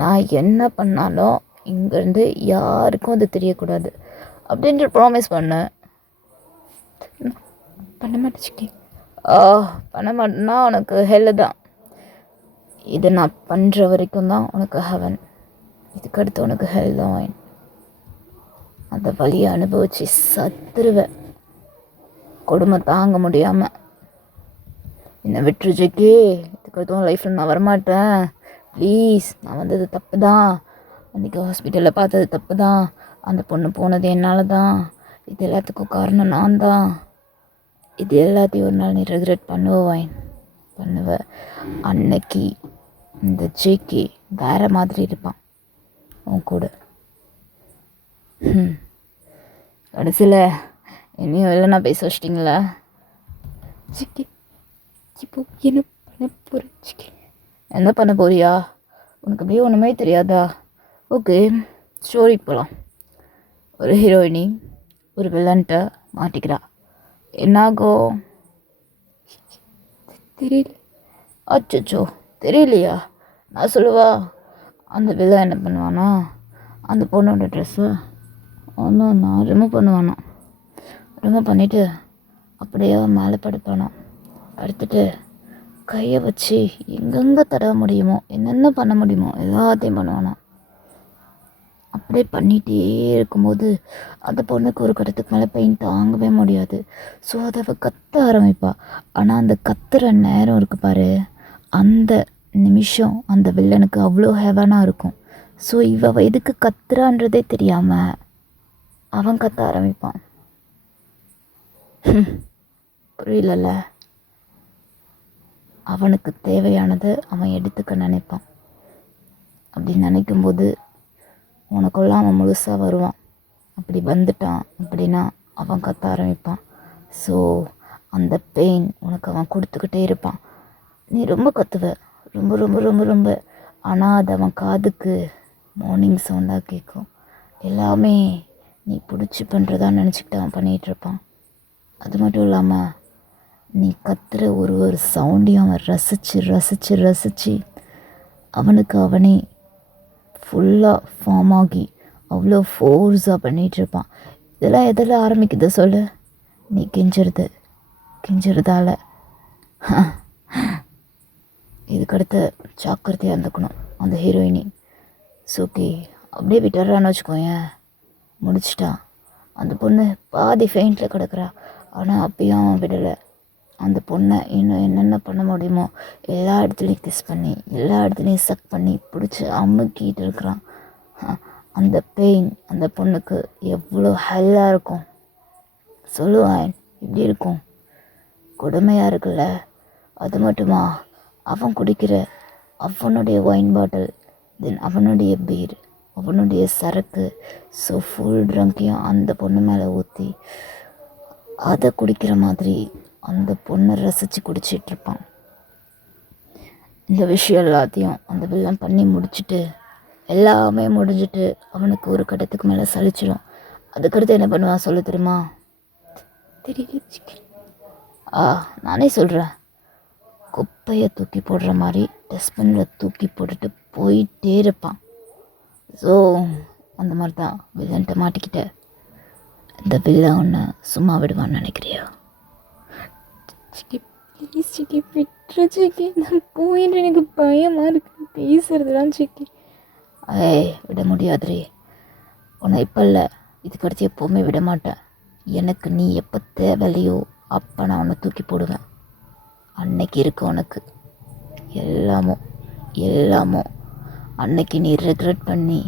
நான் என்ன பண்ணாலும் இங்கேருந்து யாருக்கும் அது தெரியக்கூடாது அப்படின்ற ப்ராமிஸ் பண்ணேன். பண்ண மாட்டேச்சிக்கி. பண்ண மாட்டேன்னா உனக்கு ஹெல்லு தான். இது நான் பண்ணுற வரைக்கும் தான் உனக்கு ஹெவன், இதுக்கடுத்து உனக்கு ஹெல் தான். அந்த வழியை அனுபவிச்சு சத்துருவேன், கொடுமை தாங்க முடியாமல். என்னை விட்டுருச்சுக்கே, இதுக்கடுத்தும் லைஃப்பில் நான் வரமாட்டேன் ப்ளீஸ். நான் வந்தது தப்பு தான், அன்றைக்கி ஹாஸ்பிட்டலில் பார்த்தது தப்பு தான், அந்த பொண்ணு போனது என்னால் தான், இது எல்லாத்துக்கும் காரணம் நான் தான். இது எல்லாத்தையும் ஒரு நாள் நீ ரெக்ரெட் பண்ணுவேன். அன்னைக்கு இந்த ஜேகே வேறு மாதிரி இருப்பான் உன் கூட. கடைசியில் என்னையும் இல்லைன்னா பேச வச்சிட்டிங்களா? ஜிக்கி இப்போ என்ன பண்ண போகிற? ஜிக்கி என்ன பண்ண போறியா? உனக்கு அப்படியே ஒன்றுமே தெரியாதா? ஓகே, ஸ்டோரி போகலாம். ஒரு ஹீரோயினி ஒரு வில்லன்ட்ட மாட்டிக்கிறா. என்னாகும்? தெரியல. அச்சோ, தெரியலையா? நான் சொல்லுவா. அந்த வில்லன் என்ன பண்ணுவானா, அந்த பொண்ணோட ட்ரெஸ்ஸை நான் ரிமூவ் பண்ணுவானா. ரிமூவ் பண்ணிவிட்டு அப்படியே மேலே படுப்பானா. படுத்துட்டு கையை வச்சு எங்கெங்கே தடவ முடியுமோ, என்னென்ன பண்ண முடியுமோ எல்லாத்தையும் பண்ணுவானா. அப்படியே பண்ணிகிட்டே இருக்கும்போது அந்த பொண்ணுக்கு ஒரு கட்டத்துக்கு மேலே பெயின் தாங்கவே முடியாது. ஸோ அதை கத்த ஆரம்பிப்பாள். ஆனால் அந்த கத்துற நேரம் இருக்குது பாரு, அந்த நிமிஷம் அந்த வில்லனுக்கு அவ்வளோ ஹெவனாக இருக்கும். ஸோ எதுக்கு கத்துறான்றதே தெரியாமல் அவன் கத்த ஆரம்பிப்பான். புரியலல்ல. அவனுக்கு தேவையானதை அவன் எடுத்துக்க நினைப்பான். அப்படி நினைக்கும்போது உனக்குள்ள அவன் முழுசாக வருவான். அப்படி வந்துட்டான் அப்படின்னா அவன் கத்த ஆரம்பிப்பான். ஸோ அந்த பெயின் உனக்கு அவன் கொடுத்துக்கிட்டே இருப்பான். நீ ரொம்ப கத்துவ, ரொம்ப ரொம்ப ரொம்ப ரொம்ப. ஆனால் அது அவன் காதுக்கு மார்னிங் சவுண்டாக கேட்கும். எல்லாமே நீ பிடிச்சி பண்ணுறதா நினச்சிக்கிட்டு அவன் பண்ணிகிட்ருப்பான். அது மட்டும் இல்லாமல் நீ கத்துற ஒரு ஒரு சவுண்டையும் அவன் ரசித்து ரசித்து ரசித்து அவனுக்கு அவனே ஃபுல்லாக ஃபார்ம் ஆகி அவ்வளோ ஃபோர்ஸாக பண்ணிகிட்ருப்பான். இதெல்லாம் எதில் ஆரம்பிக்குது சொல்லு? நீ கெஞ்சுறதால. இதுக்கடுத்து ஜாக்கிரதையாக இருந்துக்கணும் அந்த ஹீரோயினி. ஓகே, அப்படியே விட்டுறான்னு வச்சுக்கோயேன், முடிச்சிட்டான். அந்த பொண்ணு பாதி ஃபெயிண்டில் கிடக்குறா. ஆனால் அப்பயும் அவன் விடலை. அந்த பொண்ணை இன்னும் என்னென்ன பண்ண முடியுமோ எல்லா இடத்துலையும் கிஸ் பண்ணி எல்லா இடத்துலையும் சக் பண்ணி பிடிச்சி அமுக்கிட்டு இருக்கிறான். அந்த பெயின் அந்த பொண்ணுக்கு எவ்வளோ ஹெல்லாக இருக்கும் சொல்லுவான். இப்படி இருக்கும், கொடுமையாக இருக்குல்ல. அது மட்டுமா, அவன் குடிக்கிற அவனுடைய ஒயின் பாட்டில், தென் அவனுடைய பீர், அவனுடைய சரக்கு, ஸோ ஃபுல் ட்ரங்கையும் அந்த பொண்ணு மேலே ஊற்றி அதை குடிக்கிற மாதிரி அந்த பொண்ணை ரசித்து குடிச்சிட்ருப்பான். இந்த விஷயம் எல்லாத்தையும் அந்த வில்லன் பண்ணி முடிச்சுட்டு எல்லாமே முடிஞ்சிட்டு அவனுக்கு ஒரு கட்டத்துக்கு மேலே சலிச்சிடும். அதுக்கடுத்து என்ன பண்ணுவான் சொல்ல தெரியுமா? தெரியல. நானே சொல்கிறேன், குப்பையை தூக்கி போடுற மாதிரி டஸ்ட்பினில் தூக்கி போட்டுட்டு போயிட்டே இருப்பான். ஸோ அந்த மாதிரி தான் வில்லன்ட்ட மாட்டிக்கிட்ட. இந்த வில்லன் ஒன்று சும்மா விடுவான்னு நினைக்கிறியா? ப்ளீஸ் சிக்கி, விட்டுரு சிக்கி, நான் போயிட்டு எனக்கு பயமாக இருக்குது பேசுறதுலாம் சிக்கி. விட முடியாதுரே, உன்னை இப்போ இல்லை, இதுக்கடுத்து எப்போவுமே விட மாட்டேன். எனக்கு நீ எப்போ தேவையில்லையோ அப்போ நான் உன்னை தூக்கி போடுவேன். அன்னைக்கு இருக்கு உனக்கு எல்லாமோ. அன்னைக்கு நீ ரெக்ரெட் பண்ணி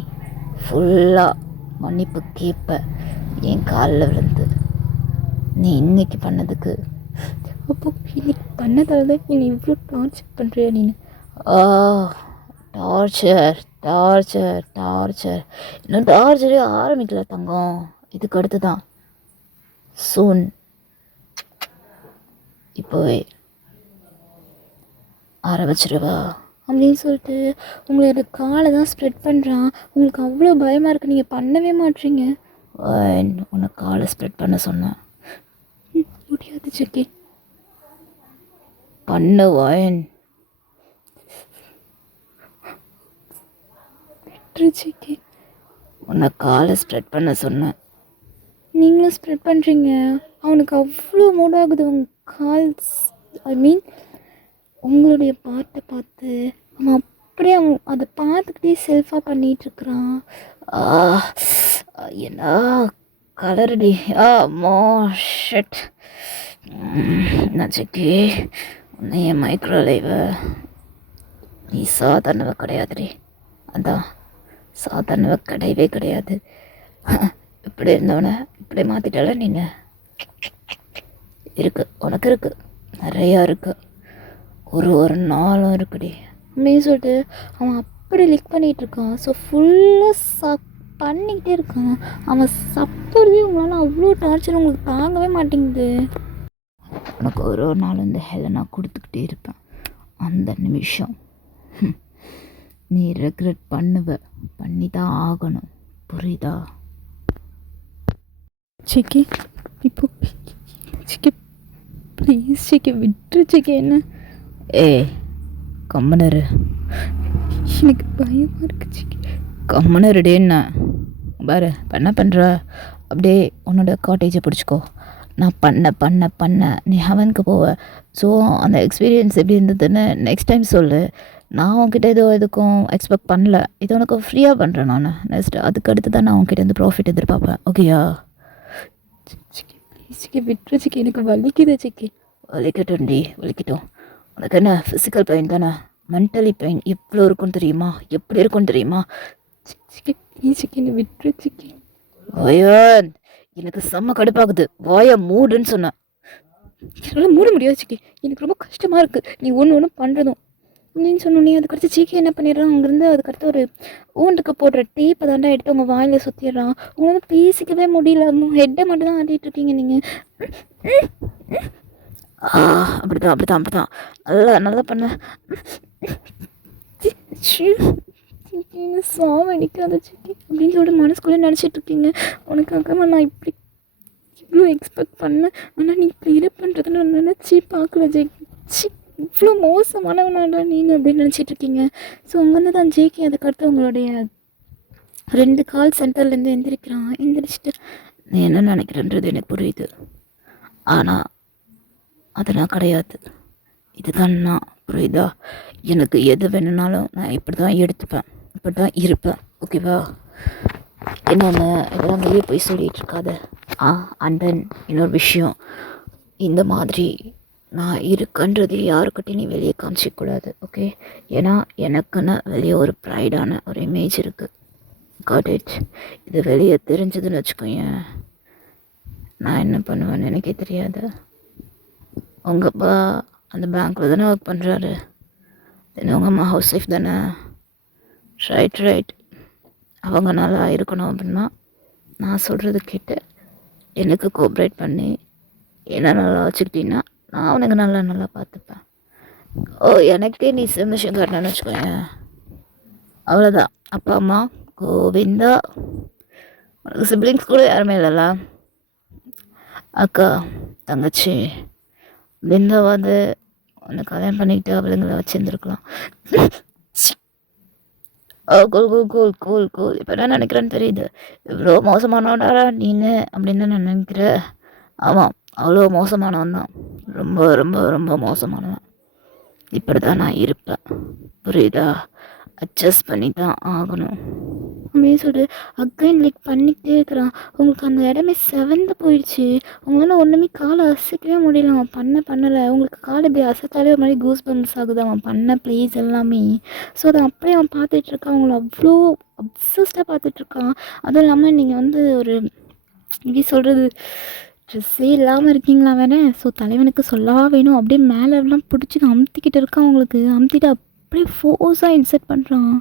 ஃபுல்லாக மன்னிப்பு கேட்ப என் காலில் விழுந்து. நீ இன்னைக்கு பண்ணதுக்கு, அப்போ இன்னைக்கு பண்ணதால தான் நீ இவ்வளோ டார்ச்சர் பண்ணுறியா நீ? டார்ச்சர் இன்னும் டார்ச்சரே ஆரம்பிக்கல தங்கம். இதுக்கு அடுத்து தான் சூன், இப்போவே ஆரம்பிச்சிருவா அப்படின்னு சொல்லிட்டு உங்களோட காலை தான் ஸ்ப்ரெட் பண்ணுறான். உங்களுக்கு அவ்வளோ பயமாக இருக்குது, நீங்கள் பண்ணவே மாட்டீங்க. உன்னை காலை ஸ்ப்ரெட் பண்ண சொன்னேன். முடியாது சிக்கி, பண்ணுவேன். சிக்கி, உன்னை காலை ஸ்ப்ரெட் பண்ண சொன்னேன். நீங்களும் ஸ்ப்ரெட் பண்ணுறீங்க. அவனுக்கு அவ்வளோ மூடாகுது உங்கள் கால், ஐ மீன் உங்களுடைய பார்ட்டை பார்த்து அவன் அப்படியே அதை பார்த்துக்கிட்டே செல்ஃபாக பண்ணிகிட்ருக்குறான். என்ன கலரடி ஷட். நச்சுக்கி, உன்னை என் மைக்ரோலைவ நீ சாதாரணவ கிடையாதுடி. அதான் சாதாரணவ கிடையவே கிடையாது. இப்படி இருந்தவனை இப்படி மாற்றிட்டால நீ. உனக்கு இருக்குது, நிறையா இருக்குது, ஒரு நாளும் இருக்குடி அப்படின்னு சொல்லிட்டு அவன் அப்படி லிக் பண்ணிகிட்ருக்கான். ஸோ ஃபுல்லாக பண்ணிக்கிட்டே இருக்கான். அவன் சப்புறதே உங்களால் அவ்வளோ டார்ச்சர் உங்களுக்கு தாங்கவே மாட்டேங்குது. உனக்கு ஒரு நாள் இந்த ஹெல்லை நான் கொடுத்துக்கிட்டே இருப்பேன். அந்த நிமிஷம் நீ ரெக்ரெட் பண்ணி தான் ஆகணும், புரியுதா? சிக்கி, இப்போ சிக்கி ப்ளீஸ் சிக்கி, விட்டுரு சிக்கி. என்ன கம்மனரு, எனக்கு பயமாக இருக்கு சிக்கி. கம்மனருடே என்ன பாரு, என்ன பண்ணுற? அப்படியே உன்னோட காட்டேஜை பிடிச்சிக்கோ. நான் பண்ண நீ ஹெவனுக்கு போவ. ஸோ அந்த எக்ஸ்பீரியன்ஸ் எப்படி இருந்ததுன்னு நெக்ஸ்ட் டைம் சொல்லு. நான் உன்கிட்ட எதுக்கும் எக்ஸ்பெக்ட் பண்ணல. இது உனக்கு ஃப்ரீயாக பண்ணுறேன் நான். நெக்ஸ்ட் அதுக்கு அடுத்து தான் நான் உன்கிட்ட இருந்து ப்ராஃபிட் எதிர்பார்ப்பேன். ஓகேயா? சிக்கி ப்ளீஸ் சிக்கி, விட்டுரு சிக்கி, எனக்கு வலிக்குது சிக்கி. வலிக்கட்டும். உனக்கு என்ன ஃபிசிக்கல் பெயின் தானே, மென்டலி பெயின் எவ்வளோ இருக்குன்னு தெரியுமா? எப்படி இருக்குன்னு தெரியுமா? சிக்கி ப்ளீஸ் சிக்கி, விட்டுரு சிக்கி. எனக்கு செம்ம கடுப்பாகுது. வாயை மூடுன்னு சொன்னேன். என்னால் மூட முடியாது சிக்கி. எனக்கு ரொம்ப கஷ்டமாக இருக்குது நீ ஒன்று ஒன்று பண்ணுறதும் அப்படின்னு சொன்னோன்னே. அதுக்கடுத்து ஜேகே என்ன பண்ணிடுறான், அங்கேருந்து அதுக்கடுத்து ஒரு ஓண்டுக்கு போடுற டேப்பை தாண்டா எடுத்து உங்கள் வாயில் சுற்றிடுறான். உங்களால் பேசிக்கவே முடியல, ஹெட்டை மட்டும் தான் ஆட்டிகிட்டு இருக்கீங்க நீங்கள். அப்படிதான் அப்படிதான் அப்படிதான் நல்லா நல்லா பண்ண. சாவடிக்காத சிக்கி அப்படின்னு சொல்லிட்டு மனசுக்குள்ளே நினச்சிட்டு இருக்கீங்க. உனக்காக நான் இப்படி இவ்வளோ எக்ஸ்பெக்ட் பண்ணேன், ஆனால் நீ இப்படி இது பண்ணுறதை நான் நினச்சி பார்க்கல ஜேகே. இவ்வளோ மோசமானவனாடா நீங்கள் அப்படின்னு நினச்சிட்டு இருக்கீங்க. ஸோ அங்கேருந்து தான் ஜேகே அதுக்கடுத்து உங்களுடைய 2 கால் சென்டர்லேருந்து எந்திரிச்சிட்டு நீ என்ன நினைக்கிறன்றது எனக்கு புரியுது, ஆனால் அது நான் கிடையாது. இதுதான் நான், புரியுதா? எனக்கு எது வேணும்னாலும் நான் இப்படி தான் எடுத்துப்பேன், இப்படி தான் இருப்பேன், ஓகேவா? இன்னொன்று இதெல்லாம் வெளியே போய் சொல்லிகிட்டு இருக்காத. அண்ட் தென் இன்னொரு விஷயம், இந்த மாதிரி நான் இருக்குன்றது யாருக்கிட்டையும் நீ வெளியே காமிச்சிக்கூடாது, ஓகே? ஏன்னா எனக்குன்னு வெளியே ஒரு ப்ரைடான ஒரு இமேஜ் இருக்குது. Got it. இது வெளியே தெரிஞ்சதுன்னு வச்சுக்கோங்க, நான் என்ன பண்ணுவேன்னு எனக்கே தெரியாது. உங்கள் அப்பா அந்த பேங்க்கில் தானே ஒர்க் பண்ணுறாரு, தென் உங்கள் அம்மா ஹவுஸ் ஒய்ஃப் தானே. ரைட். அவங்க நல்லா இருக்கணும் அப்படின்னா நான் சொல்கிறது கேட்டு எனக்கு கோஆப்ரேட் பண்ணி என்ன நல்லா வச்சுக்கிட்டீங்கன்னா நான் உனக்கு நல்லா பார்த்துப்பேன். எனக்கே நீ சந்தோஷம் காட்டணும்னு வச்சுக்கோங்க, அவ்வளோதான். அப்பா அம்மா கோவிந்தா. உனக்கு சிப்ளிங்ஸ் கூட யாருமே இல்லைல்ல, அக்கா தங்கச்சி பிருந்தா வந்து உன்னை கல்யாணம் பண்ணிக்கிட்டு அவளுங்களை வச்சுருந்துருக்கலாம். கூல். இப்போ என்ன நினைக்கிறேன்னு தெரியுது, இவ்வளோ மோசமானவனாடா நீனு அப்படின்னு தான் நான் நினைக்கிறேன். ஆமாம், அவ்வளோ மோசமானவன் தான், ரொம்ப ரொம்ப ரொம்ப மோசமானவன். இப்படி தான் நான் இருப்பேன், புரியுதா? அட்ஜஸ்ட் பண்ணி தான் ஆகணும் அப்படின்னு சொல்லிட்டு அகைன் லைக் பண்ணிக்கிட்டே இருக்கிறான். உங்களுக்கு அந்த இடமே செவந்து போயிடுச்சு. உங்களால் ஒன்றுமே காலை அசைக்கவே முடியல. அவன் பண்ணலை. உங்களுக்கு காலை இப்படி அசைத்தாலே ஒரு மாதிரி கூஸ் பம்ப்ஸ் ஆகுது அவன் பண்ண ப்ளேஸ் எல்லாமே. ஸோ அதை அப்படியே அவன் பார்த்துட்ருக்கான். அவங்கள அவ்வளோ அப்சஸ்டாக பார்த்துட்ருக்கான். அதுவும் இல்லாமல் நீங்கள் வந்து ஒரு எப்படி சொல்கிறது, ட்ரெஸ்ஸே இல்லாமல் இருக்கீங்களா வேணே. ஸோ தலைவனுக்கு சொல்லவா வேணும், அப்படியே மேலெல்லாம் பிடிச்சி அமுத்திக்கிட்டு இருக்கான். அவங்களுக்கு அமுத்திட்டு அப்படியே ஃபோர்ஸாக இன்சர்ட் பண்ணுறான்.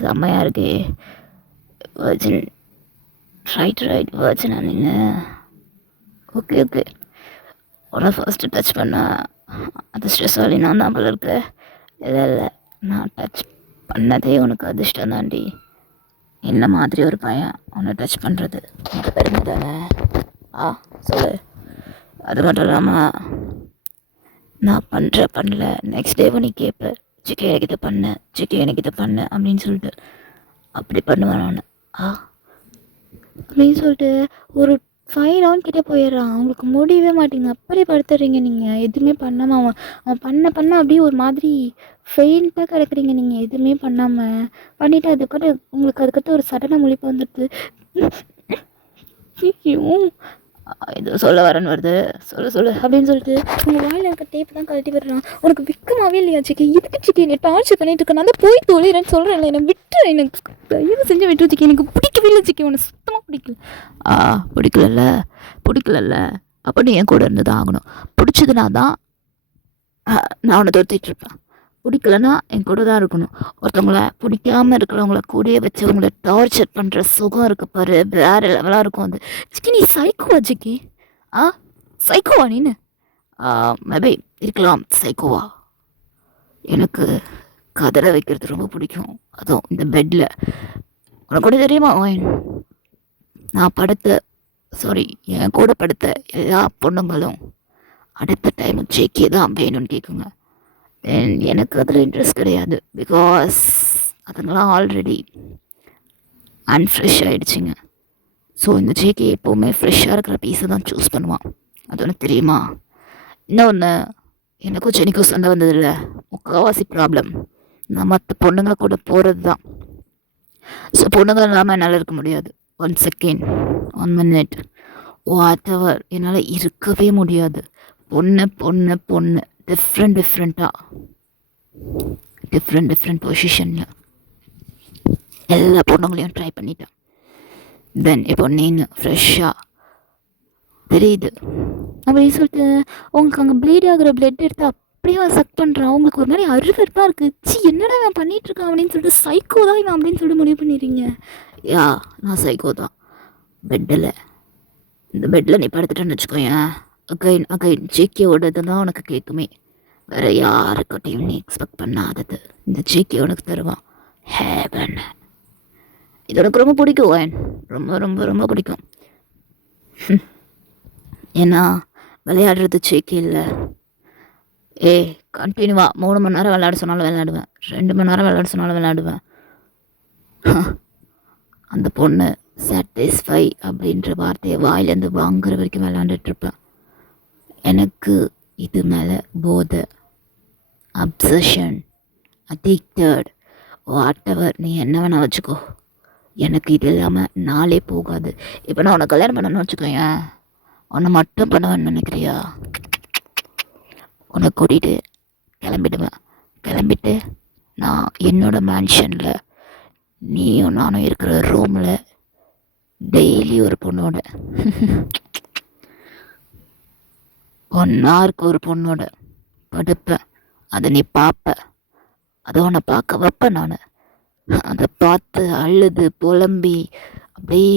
செம்மையாக இருக்கே. வர்ஜின் ரைட் வர்ஜினா நீங்கள்? ஓகே உடனே ஃபர்ஸ்ட்டு டச் பண்ணால் அதிர்ஷ்டசாலி நான் தான் போல இருக்கு. இல்லை நான் டச் பண்ணதே உனக்கு அதிர்ஷ்டம் தாண்டி. என்ன மாதிரி ஒரு பையன் உன்னை டச் பண்ணுறது எனக்கு பெருமை தானே. சொல்லு. அது மட்டும் இல்லாமல் நான் பண்ணல நெக்ஸ்ட் டேவும் நீ கேட்ப, சிக்கி எனக்கு இதை பண்ண அப்படின்னு சொல்லிட்டு அப்படி பண்ணுவேன் நான். அப்படின்னு சொல்லிட்டு ஒரு 5 ரவுண்ட் கிட்டே போயிடுறான். அவங்களுக்கு முடியவே மாட்டேங்குது. அப்படியே படுத்துறீங்க நீங்கள் எதுவுமே பண்ணாமல். அவன் பண்ண அப்படியே ஒரு மாதிரி ஃபெயின்ட்டாக கிடக்குறீங்க நீங்கள் எதுவுமே பண்ணாமல். பண்ணிவிட்டு உங்களுக்கு அதுக்கடுத்து ஒரு சடன முழிப்பு வந்துடுது. இது சொல்ல வரேன்னு வருது, சொல்லு அப்படின்னு சொல்லிட்டு உங்கள் வாயில் இருக்க டேப் தான் கழட்டி விடுறான். உனக்கு விற்கமாவே இல்லையா சிக்கி? இதுக்கு சிக்கி என்னை டார்ச்சர் பண்ணிட்டு இருக்க. நான் தான் போய் தொழிறேன்னு சொல்கிறேன்ல, என்னை விட்டு எனக்கு தயவு செஞ்சு விட்டு சிக்கி. எனக்கு பிடிக்கவே இல்லை சிக்கி, உனக்கு சுத்தமாக பிடிக்கல. பிடிக்கலல்ல அப்போ நீ என் கூட இருந்து தான் ஆகணும். பிடிச்சதுனா தான் நான் உன்னை துரத்திட்டுருப்பேன். பிடிக்கலன்னா என் கூட தான் இருக்கணும். ஒருத்தவங்கள பிடிக்காமல் இருக்கிறவங்கள கூடயே வச்சு அவங்கள டார்ச்சர் பண்ணுற சுகம் இருக்கு பாரு, வேறு லெவலாக இருக்கும் அது. சிக்கி நீ சைக்கோவா சிக்கி? சைக்கோவா நீனு? மேபி இருக்கலாம் சைக்கோவா. எனக்கு கதற வைக்கிறது ரொம்ப பிடிக்கும், அதுவும் இந்த பெட்டில். உனக்கு கூட தெரியுமா நான் என் கூட படுத்த எல்லா பொண்ணுங்களும் அடுத்த டைம் ஜேகே தான் வேணும்னு கேட்குங்க. எனக்கு அதில் இன்ட்ரெஸ்ட் கிடையாது, பிகாஸ் அதுங்களாம் ஆல்ரெடி அன்ஃப்ரெஷ் ஆகிடுச்சிங்க. ஸோ இந்த ஜேகே எப்போவுமே ஃப்ரெஷ்ஷாக இருக்கிற பீஸை தான் சூஸ் பண்ணுவான், அது ஒன்று தெரியுமா? இன்னொன்று, எனக்கும் செனிக்கும் சண்டை வந்ததில்லை, முக்கால்வாசி ப்ராப்ளம் நான் மற்ற பொண்ணுங்க கூட போகிறது தான். ஸோ பொண்ணுங்க இல்லாமல் என்னால் இருக்க முடியாது. 1 செகண்ட் 1 மினிட் வாட் எவர் என்னால் இருக்கவே முடியாது. பொண்ணு டிஃப்ரெண்ட்டாக டிஃப்ரெண்ட் பொசிஷனில் எல்லா பொண்ணுங்களையும் ட்ரை பண்ணிட்டேன். தென் இப்போ நீನು ஃப்ரெஷ்ஷாக தெரியுது அப்படின்னு சொல்லிட்டு உங்களுக்கு அங்கே ப்ளீட் ஆகுற பிளட் எடுத்து அப்படியே அவன் சக் பண்ணுறான். அவங்களுக்கு ஒரு மாதிரி அருவருப்பாக இருக்குது. சி என்னடா இவன் பண்ணிகிட்ருக்கான் அப்படின்னு சொல்லிட்டு சைக்கோ தான் இவன் அப்படின்னு சொல்லிட்டு முடிவு பண்ணிடுறீங்க. யா நான் சைக்கோ தான். பெட்டில் இந்த பெட்டில் நீ படுத்துட்டேன்னு வச்சுக்கோயேன், அகைன் அகைன் ஜேகேவோடது தான் உனக்கு கேட்குமே. வேறு யாருக்கிட்டையும் நீ எக்ஸ்பெக்ட் பண்ணாதது இந்த ஜேகே உனக்கு தருவான். ஹேவன். இது உனக்கு ரொம்ப பிடிக்கும் வயன், ரொம்ப ரொம்ப ரொம்ப பிடிக்கும். ஏன்னா விளையாடுறது ஜேகே இல்லை. கண்டினியூவாக 3 மணி நேரம் விளையாட சொன்னாலும் விளையாடுவேன், 2 மணி நேரம் விளையாட சொன்னாலும் விளையாடுவேன். அந்த பொண்ணு சாட்டிஸ்ஃபை அப்படின்ற வார்த்தையை வாயிலேருந்து வாங்குற வரைக்கும் விளையாண்டுட்ருப்பேன். எனக்கு இது மேலே போதை, அப்சஷன், அடிக்டட், வாட் எவர் நீ என்ன வேணால் வச்சுக்கோ, எனக்கு இது இல்லாமல் நாளே போகாது. இப்போ நான் உன்னை கல்யாணம் பண்ணணும்னு வச்சுக்கோயேன், உன்னை மட்டும் பண்ணுவேன்னு நினைக்கிறியா? உன்னை கூட்டிகிட்டு கிளம்பிடுவேன். கிளம்பிட்டு நான் என்னோடய மேன்ஷனில் நீயும் நானும் இருக்கிற ரூமில் டெய்லி ஒரு பொண்ணோட 1 ஹவருக்கு ஒரு பொண்ணோட படுப்பேன். அதை நீ பார்ப்ப, அதை உன்னை பார்க்க வைப்பேன் நான். அதை பார்த்து அழுது புலம்பி அப்படியே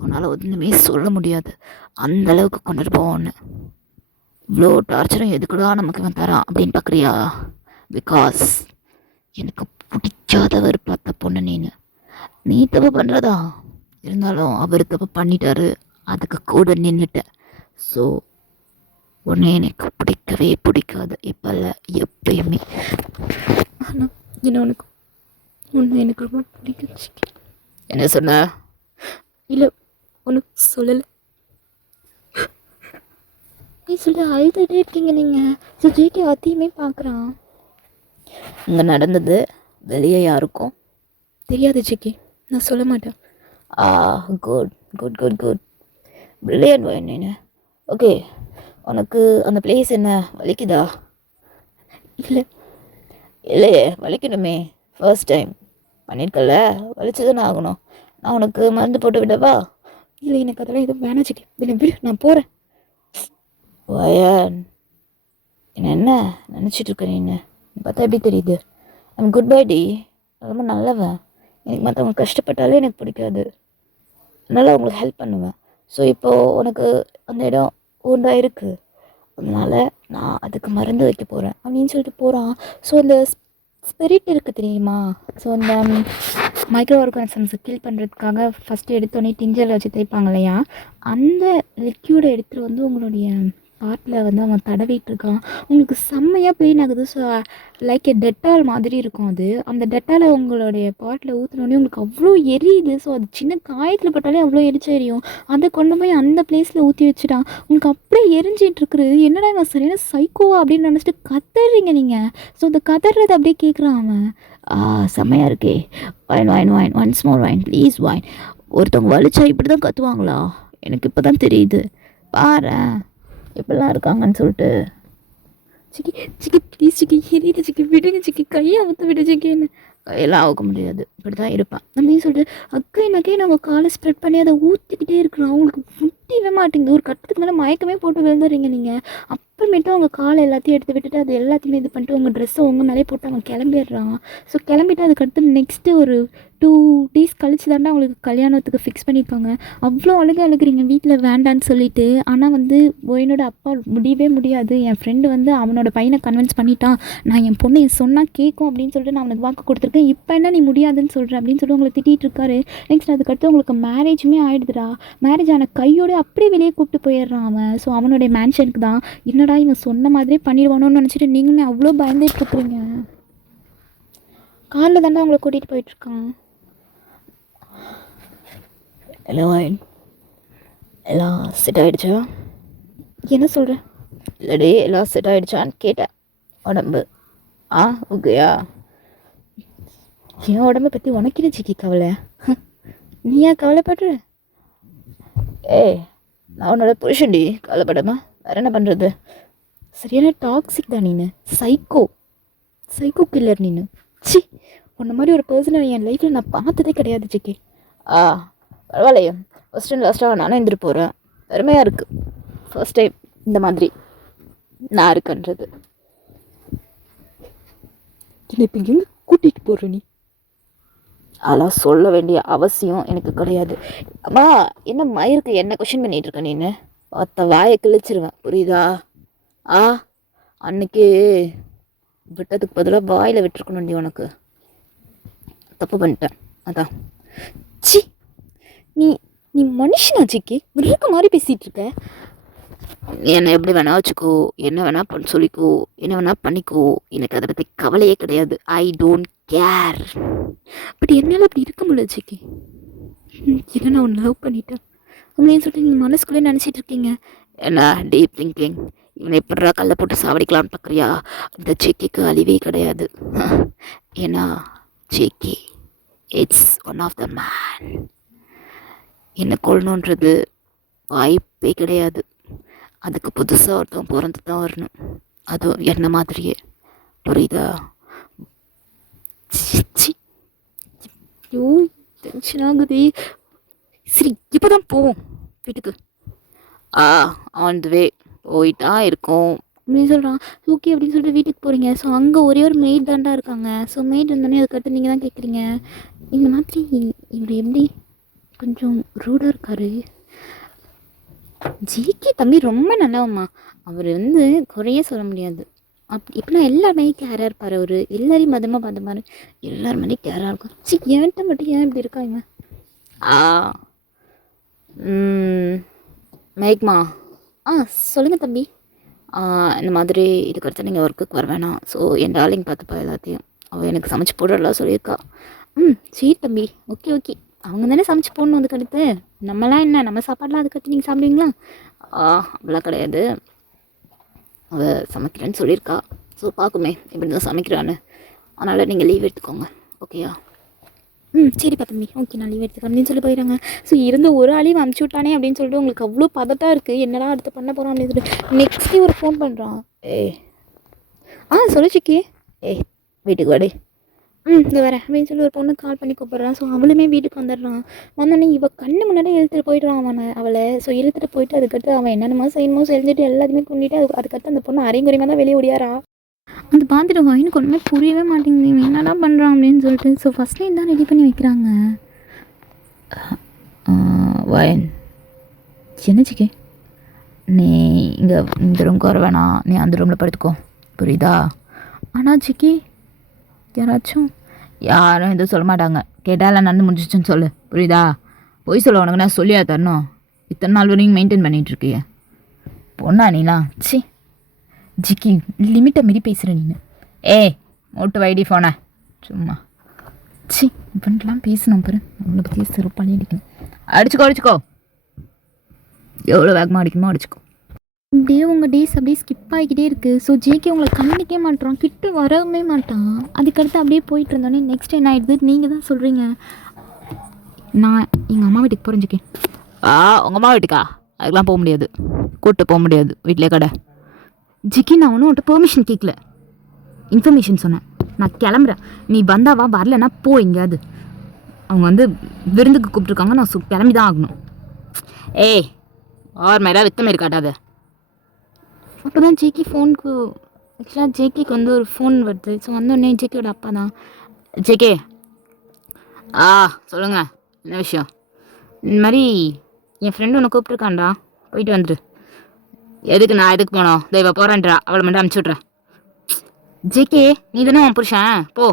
உன்னால் ஒன்றுமே சொல்ல முடியாது அந்தளவுக்கு கொண்டுட்டு போவோன்னு. இவ்வளோ டார்ச்சரும் எதுக்குடா நமக்கு இவன் தரான் அப்படின்னு பார்க்குறியா? பிகாஸ் எனக்கு பிடிக்காதவர் பார்த்த பொண்ணு நீ தப்பு பண்ணுறதா இருந்தாலும் அவர் தப்பு பண்ணிட்டாரு, அதுக்கு கூட நின்றுட்ட. ஸோ உன்னை எனக்கு பிடிக்கவே பிடிக்காது, இப்போ இல்லை எப்பயுமே. ஆனால் என்ன உனக்கு ஒன்று எனக்கு ரொம்ப பிடிக்கும். என்ன சொன்ன? இல்லை ஒன்றும் சொல்லலை. நீ சொல்ல அழுதுகிட்டே இருக்கீங்க நீங்கள். ஸோ ஜேகே அத்தையுமே பார்க்குறான். இங்கே நடந்தது வெளியே யாருக்கும் தெரியாது ஜேகே, நான் சொல்ல மாட்டேன். Good good good good brilliant one நீ. ஓகே, உனக்கு அந்த பிளேஸ் என்ன வலிக்குதா? இல்லை இல்லையே, வலிக்கணுமே. ஃபர்ஸ்ட் டைம் பண்ணியிருக்கல, வலிச்சு தானே ஆகணும். நான் உனக்கு மருந்து போட்டு விடவா? இல்லை எனக்கு அதெல்லாம் எதுவும் வேணாம் ஜேகே, விடு நான் போகிறேன். வயன் என்ன நினச்சிட்டு இருக்க நீ? பார்த்தா எப்படி தெரியுது? ஐம் குட் பை டி, ரொம்ப நல்லவன். எனக்கு மற்றவங்க கஷ்டப்பட்டாலே எனக்கு பிடிக்காது, அதனால் அவங்களுக்கு ஹெல்ப் பண்ணுவேன். ஸோ இப்போது உனக்கு அந்த இடம் ஊண்டாக இருக்குது, அதனால் நான் அதுக்கு மருந்து வைக்க போகிறேன் அப்படின்னு சொல்லிட்டு போகிறான். ஸோ அந்த ஸ்பிரிட் இருக்குது தெரியுமா? ஸோ அந்த மைக்ரோ ஆர்கானிசம்ஸை கில் பண்ணுறதுக்காக ஃபஸ்ட்டு எடுத்தோடனே டிஞ்சரில் வச்சு தேய்ப்பாங்க இல்லையா, அந்த லிக்யூடை எடுத்துகிட்டு வந்து உங்களுடைய பார்ட்டில் வந்து அவன் தடவிட்டு இருக்கான். உங்களுக்கு செம்மையாக பெயின் ஆகுது. ஸோ லைக் டெட்டால் மாதிரி இருக்கும் அது. அந்த டெட்டாலை உங்களுடைய பார்ட்டில் ஊற்றினோடனே உங்களுக்கு அவ்வளோ எரியுது. ஸோ அது சின்ன காயத்தில் பட்டாலே அவ்வளோ எரிச்சு எரியும். அதை கொண்டு போய் அந்த பிளேஸில் ஊற்றி வச்சுட்டான். உங்களுக்கு அப்படியே எரிஞ்சிட்டு இருக்குது. என்னடா இவன் சரியான சைக்கோவா அப்படின்னு நினச்சிட்டு கத்துறீங்க நீங்கள். ஸோ அந்த கதறது அப்படியே கேட்குறான் அவன். செம்மையாக இருக்கே, wine wine wine once more wine please wine. ஒருத்தவங்க வலிச்சா இப்படி தான் கத்துவாங்களா? எனக்கு இப்போ தான் தெரியுது. பாரு எப்படிலாம் இருக்காங்கன்னு சொல்லிட்டு. சிக்கி சிக்கி ப்ளீஸ் சிக்கி, எரியுது சிக்கி, விடுங்க சிக்கி, கையை அவுத்து விடு சிக்கின்னு. கையெல்லாம் அவுக்க முடியாது, இப்படி தான் இருப்பான் அப்படின்னு சொல்லிட்டு அக்கை நாங்கள் காலை ஸ்ப்ரெட் பண்ணி அதை ஊற்றிக்கிட்டே இருக்கிறோம். அவங்களுக்கு முட்டிவே மாட்டேங்குது. ஒரு கட்டத்துக்கு மேலே மயக்கமே போட்டு விழுந்துடுறீங்க நீங்கள். அப்புறமேட்டு அவங்க காலை எல்லாத்தையும் எடுத்து விட்டுட்டு அது எல்லாத்தையுமே இது பண்ணிட்டு உங்கள் ட்ரெஸ்ஸை உங்கள் மேலே போட்டு அவன் கிளம்பிடுறான். ஸோ கிளம்பிட்டு அதுக்கடுத்து நெக்ஸ்ட்டு ஒரு 2 days கழிச்சு தாண்டா அவங்களுக்கு கல்யாணத்துக்கு ஃபிக்ஸ் பண்ணியிருக்காங்க. அவ்வளோ அழுகிறீங்க வீட்டில் வேண்டான்னு சொல்லிட்டு. ஆனால் வந்து என்னோட அப்பா முடியவே முடியாது, என் ஃப்ரெண்டு வந்து அவனோட பையனை கன்வின்ஸ் பண்ணிட்டான், நான் என் பொண்ணு சொன்னால் கேட்கும் அப்படின்னு சொல்லிட்டு நான் அவனுக்கு வாக்கு கொடுத்துருக்கேன், இப்போ என்ன நீ முடியாதுன்னு சொல்கிறேன் அப்படின்னு சொல்லி உங்களை திட்டிகிட்டு இருக்காரு. நெக்ஸ்ட் அதுக்கடுத்து உங்களுக்கு மேரேஜுமே ஆகிடுதுடா. மேரேஜ் ஆன கையோடு அப்படியே வெளியே கூப்பிட்டு போயிடுறான் அவன். ஸோ அவனுடைய மேன்ஷனுக்கு தான். என்னடா இவன் சொன்ன மாதிரியே பண்ணிடுவானோன்னு நினச்சிட்டு நீங்களுமே அவ்வளோ பயந்துட்டு இருக்கிறீங்க. காரில் தாண்டா அவங்கள கூட்டிகிட்டு போயிட்டுருக்கான். எல்லாம் செட் ஆகிடுச்சா? என்ன சொல்கிறேன்? இல்லடி, எல்லாம் செட் ஆகிடுச்சான்னு கேட்டேன். உடம்பு ஓகேயா? என் உடம்பை பற்றி உனக்கு என்ன சிக்கி கவலை? நீ ஏன் கவலைப்படுற? நான் உன்னோட புருஷன்டி, கவலைப்படாமா வேறு என்ன பண்ணுறது? சரியான டாக்ஸிக் தான் நீனு, சைக்கோ கில்லர் நீனு. சி, உன்ன மாதிரி ஒரு பர்சனை என் லைஃப்பில் நான் பார்த்ததே கிடையாது சிக்கி. பரவாயில்லையே, ஃபஸ்ட் அண்ட் லாஸ்ட்டாக நானும் எழுந்திட்டு போகிறேன். பெருமையாக இருக்குது. ஃபர்ஸ்ட் டைம் இந்த மாதிரி நான் இருக்கன்றது. என்னை இப்போ எங்கே கூட்டிகிட்டு போகிற நீ? அதெல்லாம் சொல்ல வேண்டிய அவசியம் எனக்கு கிடையாது. அம்மா என்ன மயிருக்கு என்ன கொஷின் பண்ணிகிட்டு இருக்க நீன்னு பார்த்த வாயை கிழிச்சிருவேன், புரியுதா? ஆ அன்னைக்கு விட்டதுக்கு பதிலாக வாயில் விட்டுருக்கணும். நீ உனக்கு தப்பு பண்ணிட்டேன், அதான். சி, நீ நீ மனுஷனா ஜிக்கி? மிருக மாதிரி பேசிகிட்டு இருக்க. என்னை எப்படி வேணா வச்சுக்கோ, என்ன வேணா பண்ண சொல்லிக்கோ, என்ன வேணா பண்ணிக்கோ, எனக்கு அதை பற்றி கவலையே கிடையாது. I don't care. பட் என்னால் அப்படி இருக்க முடியல ஜிக்கி. ஏன்னா நான் ஒன்று லவ் பண்ணிட்டேன் அப்படின்னு சொல்லிட்டு நீங்கள் மனசுக்குள்ளே நினச்சிட்டு இருக்கீங்க. என்ன டீப் திங்கிங்? இவனை எப்படா கல்லை போட்டு சாவடிக்கலான்னு பார்க்குறியா? இந்த ஜிக்கிக்கு அழிவே கிடையாது. ஏன்னா Jikki it's one of the man. என்னை கொள்ளணுன்றது வாய்ப்பே கிடையாது. அதுக்கு புதுசாக ஒருத்தவங்க பிறந்து தான் வரணும், அதுவும் என்ன மாதிரியே, புரியுதா? ஐயோ டென்ஷன் ஆகுது. சரி இப்போ தான் போவோம் வீட்டுக்கு. ஆன் த வே போயிட்டா இருக்கோம் அப்படின்னு சொல்கிறான். ஓகே அப்படின்னு சொல்லிட்டு வீட்டுக்கு போகிறீங்க. ஸோ அங்கே ஒரே ஒரு மெய்ட் தாண்டா இருக்காங்க. ஸோ மெய்ட் வந்தோடனே அதுக்கடுத்து நீங்கள் தான் கேட்குறீங்க, இந்த மாதிரி இவர் எப்படி கொஞ்சம் ரூடாக இருக்காரு. ஜிகே தம்பி ரொம்ப நல்லவம்மா. அவர் வந்து குறையே சொல்ல முடியாது. இப்படின்னா எல்லாருமே கேராக இருப்பார். அவர் எல்லாரையும் மதமாக பார்த்த மாதிரி எல்லாருமே கேராக இருக்கும். ஏன்ட்ட மட்டும் ஏன் இப்படி இருக்காங்க? மேக்மா சொல்லுங்கள் தம்பி. இந்த மாதிரி இதுக்கடுத்து நீங்கள் ஒர்க்குக்கு வர வேணாம். ஸோ என் டார்லிங் பார்த்துப்பா எல்லாத்தையும். அவள் எனக்கு சமைச்சு போடுறலாம் சொல்லியிருக்கா. சரி தம்பி, ஓகே ஓகே. அவங்க தானே சமைச்சு போடணும் அதுக்கடுத்து. நம்மலாம் என்ன, நம்ம சாப்பாடெலாம் அதுக்கடுத்து நீங்கள் சாப்பிடுவீங்களா? அப்படிலாம் கிடையாது. அவள் சமைக்கிறேன்னு சொல்லியிருக்கா. ஸோ பார்க்குமே எப்படி தான் சமைக்கிறான்னு. அதனால் நீங்கள் லீவ் எடுத்துக்கோங்க, ஓகேயா? சரிப்பா தம்பி, ஓகே நான் லீவ் எடுத்துக்கேன் அப்படின்னு சொல்லி போயிடுறாங்க. ஸோ இருந்த ஒரு ஆளையும் அனுப்பிச்சி விட்டானே அப்படின்னு சொல்லிட்டு உங்களுக்கு அவ்வளோ பதட்டாக இருக்குது. என்னடா அடுத்து பண்ண போகிறோம் அப்படின்னு சொல்லிட்டு நெக்ஸ்ட்டு ஒரு ஃபோன் பண்ணுறான். சொல்லு சிக்கி. வீட்டுக்கு வாடி. இந்த வரேன் அப்படின்னு சொல்லி ஒரு பொண்ணு கால் பண்ணி கூப்பிட்றான். ஸோ அவளுமே வீட்டுக்கு வந்துடுறான். வந்தோடனே இவள் கண்ணு முன்னாடி இழுத்துட்டு போயிடுறான் அவளை. ஸோ இழுத்துட்டு போயிட்டு அதுக்கடுத்து அவன் என்னென்னமோ செய்யணுமோ செஞ்சுட்டு எல்லாத்தையுமே கொண்டுட்டு அதுக்கடுத்து அந்த பொண்ணு அரைங்குறையமாக தான் வெளியே ஓடியாரா. அது பார்த்துட்டு எனக்கு ஒன்றுமே புரியவே மாட்டேங்குது, இவன் என்னடா பண்ணுறான் அப்படின்னு சொல்லிட்டு. ஸோ ஃபஸ்ட் டைம் தான் ரெடி பண்ணி வைக்கிறாங்க. வயன் என்ன சிக்கே, நீ இங்கே இந்த ரூம்க்கு வர வேணாம், நீ அந்த ரூமில் படுத்துக்கோ, புரியுதா? ஆனால் சிக்கி யாரும் எதுவும் சொல்ல மாட்டாங்க. கேட்டால் நடந்து முடிஞ்சிச்சுன்னு சொல்லு, புரியுதா? போய் சொல்ல உனக்கு நான் சொல்லியா தரணும்? இத்தனை நாள் வரையும் மெயின்டைன் பண்ணிகிட்ருக்கிய பொண்ணா நீலாம்? சி ஜிக்கி, லிமிட்டை மீறி பேசுகிற நீ. மோட்டு வைடி ஃபோனை சும்மா. சி இப்படிலாம் பேசணும் பாரு, அவங்கள பற்றி சிறப்பாக அடிக்கணும். அடிச்சுக்கோ எவ்வளோ வேகமாக அடிக்கணுமோ அடிச்சுக்கோ. அப்படியே உங்கள் டேஸ் அப்படியே ஸ்கிப் ஆகிக்கிட்டே இருக்குது. ஸோ ஜேகே உங்களை கவனிக்கவே மாட்டான், கிட்ட வரவே மாட்டான். அதுக்கடுத்து அப்படியே போயிட்டு இருந்தோடனே நெக்ஸ்ட் என்ன ஆகிடுது, நீங்கள் தான் சொல்கிறீங்க. நான் எங்கள் அம்மா வீட்டுக்கு போகிறேன் ஜிக்கே. உங்கள் அம்மா வீட்டுக்கா? அதுக்கெலாம் போக முடியாது, கூப்பிட்டு போக முடியாது, வீட்டிலே கடை. ஜிக்கி நான் ஒன்றும் உன்ட்ட பெர்மிஷன் கேட்கல, இன்ஃபர்மேஷன் சொன்னேன். நான் கிளம்புறேன், நீ வந்தாவா, வரலன்னா போ எங்கேயாவது. அவங்க வந்து விருந்துக்கு கூப்பிட்ருக்காங்க, நான் கிளம்பி தான் ஆகணும். ஆர் மேடா வித்தமே இருக்காட்டாத. அப்போ தான் ஜேகே ஃபோனுக்கு ஆக்சுவலாக ஜேகேக்கு வந்து ஒரு ஃபோன் வருது. ஸோ வந்தோடனே ஜேகேயோட அப்பா தான். ஜேகே சொல்லுங்கள், என்ன விஷயம்? இந்த மாதிரி என் ஃப்ரெண்டு ஒன்று கூப்பிட்ருக்கான்டா, போயிட்டு வந்துடு. எதுக்கு நான் எதுக்கு போனோம்? தெய்வ போகிறேன்றா, அவளை மட்டும் அனுப்பிச்சி விட்றேன். ஜேகே நீ தானே உன் புருஷன், போ.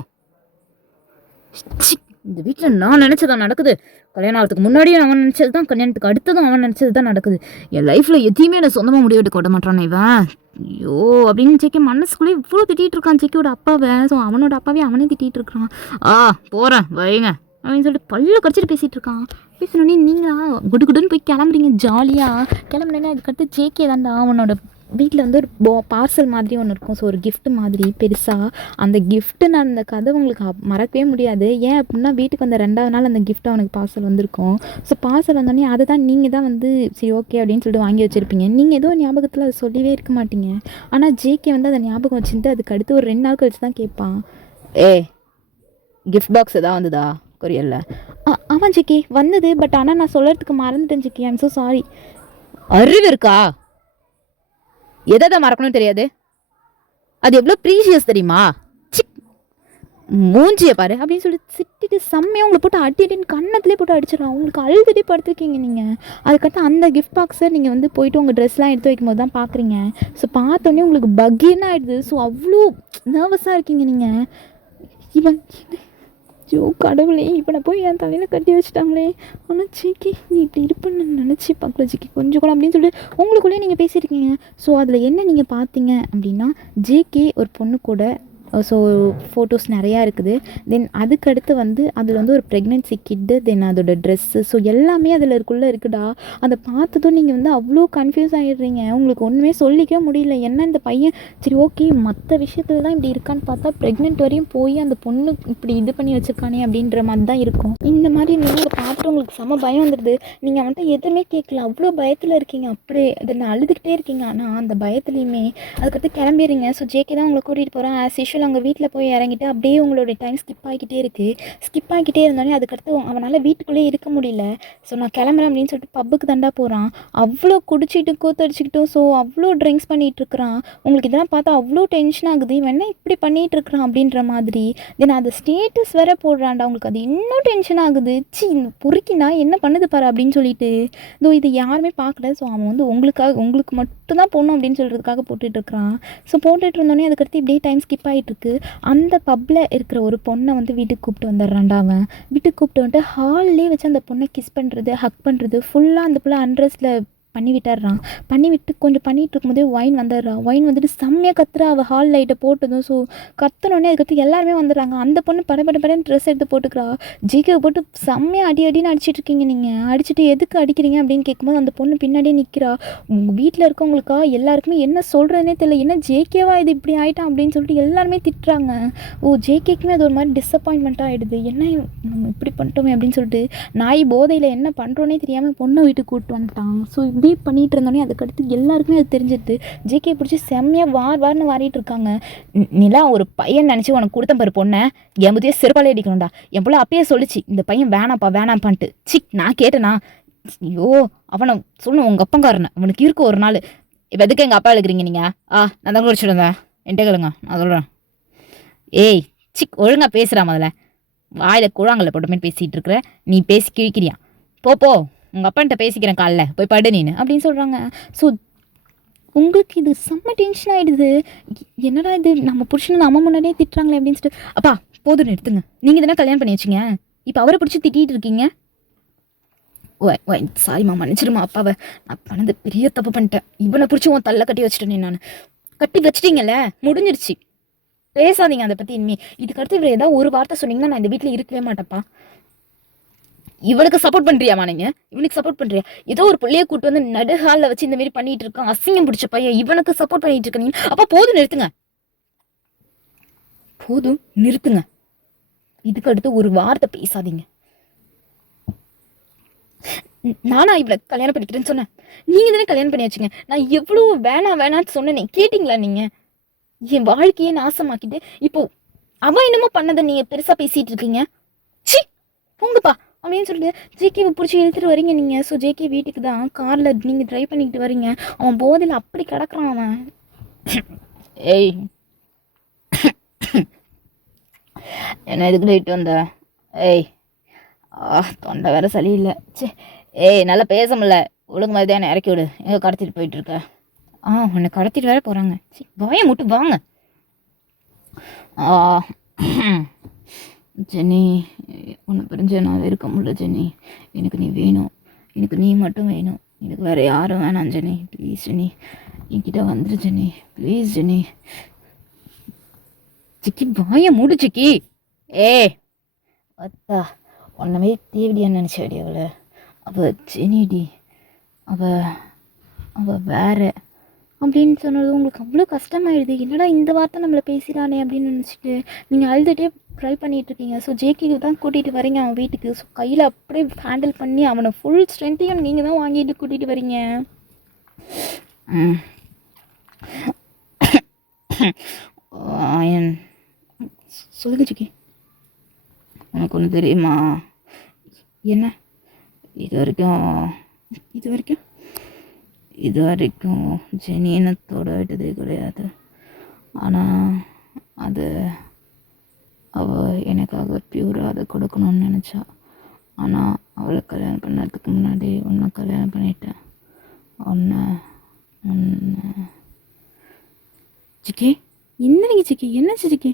இந்த வீட்டில் நான் நினச்சதான் நடக்குது. கல்யாணம் ஆகிறதுக்கு முன்னாடியே அவன் நினச்சது தான், கல்யாணத்துக்கு அடுத்ததும் அவன் நினச்சது தான் நடக்குது. என் லைஃப்பில் எதையுமே நான் சொந்தமாக முடிவு எடுக்க விட மாட்டான் இவன். ஐயோ அப்படின்னு ஜேகே மனசுக்குள்ளே இவ்வளோ திட்டிகிட்டு இருக்கான் ஜேகேயோட அப்பாவை. ஸோ அவனோட அப்பாவே அவனே திட்டிகிட்டு இருக்கிறான். போகிறேன் வைங்க அப்படின்னு சொல்லிட்டு பல்ல கடிச்சிட்டு பேசிகிட்டு இருக்கான். பேசினோடனே நீங்களா குடுகுடுன்னு போய் கிளம்புறீங்க ஜாலியாக. கிளம்புனேன்னா அதுக்கடுத்து ஜேகே தான்டா அவனோட வீட்டில் வந்து ஒரு பார்சல் மாதிரி ஒன்று இருக்கும். ஸோ ஒரு கிஃப்ட் மாதிரி பெருசாக. அந்த கிஃப்ட்டு நான் அந்த கதை உங்களுக்கு மறக்கவே முடியாது. ஏன் அப்படின்னா வீட்டுக்கு வந்த 2வது நாள் அந்த கிஃப்ட் அவனுக்கு பார்சல் வந்திருக்கும். ஸோ பார்சல் வந்தோடனே அதை தான் நீங்கள் தான் வந்து சரி ஓகே அப்படின்னு சொல்லிட்டு வாங்கி வச்சுருப்பீங்க. நீங்கள் ஏதோ ஞாபகத்தில் அதை சொல்லவே இருக்க மாட்டீங்க. ஆனால் ஜேகே வந்து அதை ஞாபகம் வச்சுட்டு அதுக்கு அடுத்து ஒரு 2 நாள் கழிச்சு தான் கேட்பான். கிஃப்ட் பாக்ஸ் எதாவது வந்ததா கொரியரில்? ஆமாம் ஜேகே வந்தது, பட் ஆனால் நான் சொல்கிறதுக்கு மறந்துட்டேன் ஜேகே, ஐம் ஸோ சாரி. அறிவு இருக்கா? எதை மறக்கணும்னு தெரியாது. அது எவ்வளோ ப்ரீஷியஸ் தெரியுமா? சிக், மூஞ்சிய பாரு அப்படின்னு சொல்லிட்டு திட்டிட்டு செம்மையாக உங்களை போட்டு அடின்னு கன்னத்துலேயே போட்டு அடிச்சிடறான். உங்களுக்கு அழுதுகிட்டே படுத்துருக்கீங்க நீங்கள். அதுக்கடுத்து அந்த கிஃப்ட் பாக்ஸை நீங்கள் வந்து போயிட்டு உங்கள் ட்ரெஸ்லாம் எடுத்து வைக்கும்போது தான் பார்க்குறீங்க. ஸோ பார்த்தோன்னே உங்களுக்கு பக்கின்னு ஆகிடுது. ஸோ அவ்வளோ நர்வஸாக இருக்கீங்க நீங்கள். இவன் ஐயோ கடவுளே, இப்போ நான் போய் என் தலையில் கட்டி வச்சுட்டாங்களே. ஆனால் ஜேகே நீ இப்படி இருப்பேன்னு நினச்சி பார்க்கல ஜேகே கொஞ்சம் கூட அப்படின்னு சொல்லிட்டு உங்களுக்குள்ளேயே நீங்கள் பேசியிருக்கீங்க. ஸோ அதில் என்ன நீங்கள் பார்த்தீங்க அப்படின்னா, ஜேகே ஒரு பொண்ணு கூட ஸோ ஃபோட்டோஸ் நிறையா இருக்குது. தென் அதுக்கடுத்து வந்து அதில் வந்து ஒரு ப்ரெக்னென்சி கிட்டு, தென் அதோட ட்ரெஸ்ஸு, ஸோ எல்லாமே அதில் இருக்குள்ளே இருக்குடா. அதை பார்த்ததும் நீங்கள் வந்து அவ்வளோ கன்ஃபியூஸ் ஆகிடுறீங்க. உங்களுக்கு ஒன்றுமே சொல்லிக்கவே முடியல. என்ன இந்த பையன் சரி ஓகே மற்ற விஷயத்துல தான் இப்படி இருக்கான்னு பார்த்தா ப்ரெக்னென்ட் வரையும் போய் அந்த பொண்ணு இப்படி இது பண்ணி வச்சுருக்கானே அப்படின்ற மாதிரி தான் இருக்கும். இந்த மாதிரி நீங்கள் பார்த்துட்டு உங்களுக்கு செம பயம் வந்துடுது. நீங்கள் அவன்கிட்ட எதுவுமே கேட்கல, அவ்வளோ பயத்தில் இருக்கீங்க. அப்படியே அதை நான் அழுதுகிட்டே இருக்கீங்க. ஆனால் அந்த பயத்துலேயுமே அதுக்கடுத்து கிளம்பிடுறீங்க. ஸோ ஜேகே தான் உங்களை கூட்டிகிட்டு போகிறேன். ஆஸ் யூஷுவல் அவங்க வீட்டில் போய் இறங்கிட்டு அப்படியே உங்களுடைய டைம் ஸ்கிப் ஆகிக்கிட்டே இருக்குது. ஸ்கிப் ஆகிக்கிட்டே இருந்தோடனே அதுக்கடுத்து அவனால் வீட்டுக்குள்ளேயே இருக்க முடியல. ஸோ நான் கிளம்புறேன் அப்படின்னு சொல்லிட்டு பப்புக்கு தண்டா போகிறான். அவ்வளோ குடிச்சிட்டு கூத்தடிச்சிக்கிட்டும் ஸோ அவ்வளோ ட்ரிங்க்ஸ் பண்ணிகிட்ருக்குறான். உங்களுக்கு இதெல்லாம் பார்த்தா அவ்வளோ டென்ஷன் ஆகுது. இவன் என்ன இப்படி பண்ணிகிட்ருக்குறான் அப்படின்ற மாதிரி. தென் அது ஸ்டேட்டஸ் வேற போடுறான்டா. உங்களுக்கு அது இன்னும் டென்ஷன் ஆகுது. சி பொறுக்கினா என்ன பண்ணுது பாரு அப்படின்னு சொல்லிட்டு இதோ இது யாருமே பார்க்கல. ஸோ அவன் வந்து உங்களுக்கு மட்டும்தான் போடணும் அப்படின்னு சொல்கிறதுக்காக போட்டுட்ருக்குறான். ஸோ போட்டுட்டு இருந்தோடனே அதுக்கடுத்து இப்படியே டைம் ஸ்கிப் ஆகிட்டுருக்கு. அந்த பப்பில் இருக்கிற ஒரு பொண்ணை வந்து வீட்டுக்கு கூப்பிட்டு வந்துடுறான்டா அவன். வீட்டுக்கு கூப்பிட்டு வந்துட்டு ஹால்லே வச்சு அந்த பொண்ணை கிஸ் பண்ணுறது, ஹக் பண்ணுறது, ஃபுல்லாக அந்த பிள்ளை அண்ட்ரெஸ்டில் பண்ணி விட்டுறான். பண்ணி விட்டு கொஞ்சம் பண்ணிகிட்டு இருக்கும்போதே ஒயின் வந்துடுறான். ஒயின் வந்துட்டு செம்மையாக கத்துறா. அவள் ஹால் லைட்டை போட்டதும் ஸோ கத்துனோடனே அதுக்கடுத்து எல்லாருமே வந்துடுறாங்க. அந்த பொண்ணு படன்னு ட்ரெஸ் எடுத்து போட்டுக்கிறா. ஜிகேவை போட்டு செம்மையாக அடின்னு அடிச்சிட்டு இருக்கீங்க நீங்கள். அடிச்சுட்டு எதுக்கு அடிக்கிறீங்க அப்படின்னு கேட்கும்போது அந்த பொண்ணு பின்னாடியே நிற்கிறா. உங்கள் வீட்டில் இருக்கவங்களுக்கா எல்லாருக்குமே என்ன சொல்கிறதுனே தெரியல. என்ன ஜேகேவா இது இப்படி ஆகிட்டான் அப்படின்னு சொல்லிட்டு எல்லாருமே திட்டுறாங்க. ஜேகேக்குமே அது ஒரு மாதிரி டிஸப்பாயின்மெண்ட்டாக ஆகிடுது. என்ன நம்ம இப்படி பண்ணிட்டோமே அப்படின்னு சொல்லிட்டு நாய் போதையில் என்ன பண்ணுறோன்னே தெரியாமல் பொண்ணை வீட்டுக்கு கூப்பிட்டு வந்துட்டான். ஸோ இப்படி பண்ணிகிட்டு இருந்தோடனே அதுக்கடுத்து எல்லாருக்குமே அது தெரிஞ்சிடுது. ஜேகே பிடிச்சி செம்மையாக வார்னு வாரிட்டு இருக்காங்க. நீலாம் ஒரு பையன் நினச்சி உனக்கு கொடுத்த பாரு பொண்ணை, என் புத்தியே செருப்பாலே அடிக்கணும்டா. என் போல அப்பயே சொல்லிச்சு இந்த பையன் வேணாம்ப்பான்ட்டு. சிக் நான் கேட்டேனா? ஐயோ அவனை சொல்லணும் உங்கள் அப்பங்காரனை. அவனுக்கு இருக்கும் ஒரு நாள். இப்போ எதுக்கு எங்கள் அப்பா எழுக்கிறீங்க நீங்கள்? நான் தான் குடிச்சிட்டு இருந்தேன். என்கிட்ட கேளுங்க நான் சொல்கிறேன். ஏய் சிக் ஒழுங்காக பேசுகிறா. முதல்ல வாயில் குழாங்கல்ல போட்ட மாதிரி பேசிகிட்டு இருக்கிற நீ பேசி கிழிக்கிறியா? போ உங்கள் அப்பான்ட்ட பேசிக்கிறேன் காலைல போய் படு நீனு அப்படின்னு சொல்கிறாங்க. ஸோ உங்களுக்கு இது செம்ம டென்ஷன் ஆகிடுது. என்னடா இது நம்ம புருஷனை நம்ம முன்னாடியே திட்டுறாங்களே அப்படின்னு சொல்லிட்டு அப்பா போதும் நிறுத்துங்க. நீங்கள் தானே கல்யாணம் பண்ணி வச்சிங்க, இப்போ அவரை பிடிச்சி திட்டிகிட்டு இருக்கீங்க. சாரிம்மா மன்னிச்சிருமா அப்பாவை. நான் பண்ணது பெரிய தப்பு பண்ணிட்டேன். இவனை பிடிச்சி உன் தள்ள கட்டி வச்சுட்டேனே நான். கட்டி வச்சிட்டீங்கல்ல முடிஞ்சிருச்சு. பேசாதீங்க அதை பற்றி இனிமே. இதுக்கடுத்து இவர் ஏதாவது ஒரு வார்த்தை சொன்னீங்கன்னா நான் இந்த வீட்டில் இருக்கவே மாட்டேப்பா. இவனுக்கு சப்போர்ட் பண்ணுறியாமா? நீங்கள் இவனுக்கு சப்போர்ட் பண்ணுறியா? ஏதோ ஒரு பிள்ளையை கூட்டு வந்து நடுஹாலில் வச்சு இந்த மாதிரி பண்ணிட்டு இருக்கான். அசிங்கம் பிடிச்ச பையன் இவனுக்கு சப்போர்ட் பண்ணிட்டு இருக்க நீங்க. அப்போ போதும் நிறுத்துங்க. இதுக்கு அடுத்து ஒரு வார்த்தை பேசாதீங்க. நானா இவளை கல்யாணம் பண்ணிக்கிறேன்னு சொன்னேன்? நீங்க தானே கல்யாணம் பண்ணி வச்சுங்க. நான் எவ்வளோ வேணான்னு சொன்னேன். கேட்டீங்களா நீங்க? என் வாழ்க்கையே நாசமாக்கிட்டு இப்போ அவன் என்னமோ பண்ணதை நீங்க பெருசா பேசிட்டு இருக்கீங்க. சி போங்கப்பா அப்படின்னு சொல்லிட்டு ஜேகேவை பிடிச்சி இழுத்துட்டு வரீங்க நீங்கள். ஸோ ஜேகே வீட்டுக்கு தான் காரில் நீங்கள் ட்ரைவ் பண்ணிக்கிட்டு வரீங்க. அவன் போதையில் அப்படி கிடக்குறான் அவன். ஏய் என்ன எதுக்கு போயிட்டு வந்த? ஏய் தொண்டை வேற சளி இல்லை. சே நல்லா பேச முடியல. ஒழுங்கு மாதிரி தான் இறக்கி விடு. எங்கே கடத்திட்டு போயிட்டு இருக்க? உன்னை கடத்திட்டு வேற போகிறாங்க. சரி வாயை மட்டும் வாங்க. ஜெனி உன்னை பிரிஞ்சு நான் இருக்க முடியல ஜெனி. எனக்கு நீ வேணும். எனக்கு நீ மட்டும் வேணும். எனக்கு வேறு யாரும் வேணாம் ஜெனி. ப்ளீஸ் ஜெனி என்கிட்ட வந்துரு ஜெனி. Please Jenny. சிக்கி வாய மூடு சிக்கி. அத்தா உன்னமே தேவடியான்னு நினச்சாடி அவளை. அவள் ஜெனிடி. அவள் வேற அப்படின்னு சொன்னது உங்களுக்கு அவ்வளோ கஷ்டமாயிடுது. என்னடா இந்த வார்த்தை நம்மளை பேசுகிறானே அப்படின்னு நினச்சிட்டு நீங்கள் அழுதுகிட்டே ட்ரை பண்ணிகிட்ருக்கீங்க. ஸோ ஜேகேக்கு தான் கூட்டிகிட்டு வரீங்க அவன் வீட்டுக்கு. ஸோ கையில் அப்படியே ஹேண்டில் பண்ணி அவனை ஃபுல் ஸ்ட்ரென்த்தையும் நீங்கள் தான் வாங்கிட்டு கூட்டிகிட்டு வரீங்க. சொல்லுங்க ஜிக்கி. உனக்கு ஒன்று தெரியுமா? என்ன? இது வரைக்கும் இது வரைக்கும் ஜெனி என்னை தொட விட்டதே கிடையாது. ஆனால் அது அவள் எனக்காக பியூராக அதை கொடுக்கணும்னு நினச்சா. ஆனால் அவளை கல்யாணம் பண்ணதுக்கு முன்னாடி உன்னை கல்யாணம் பண்ணிட்டேன். உன்னை சிக்கி என்னங்க சிக்கி என்னாச்சு சிக்கி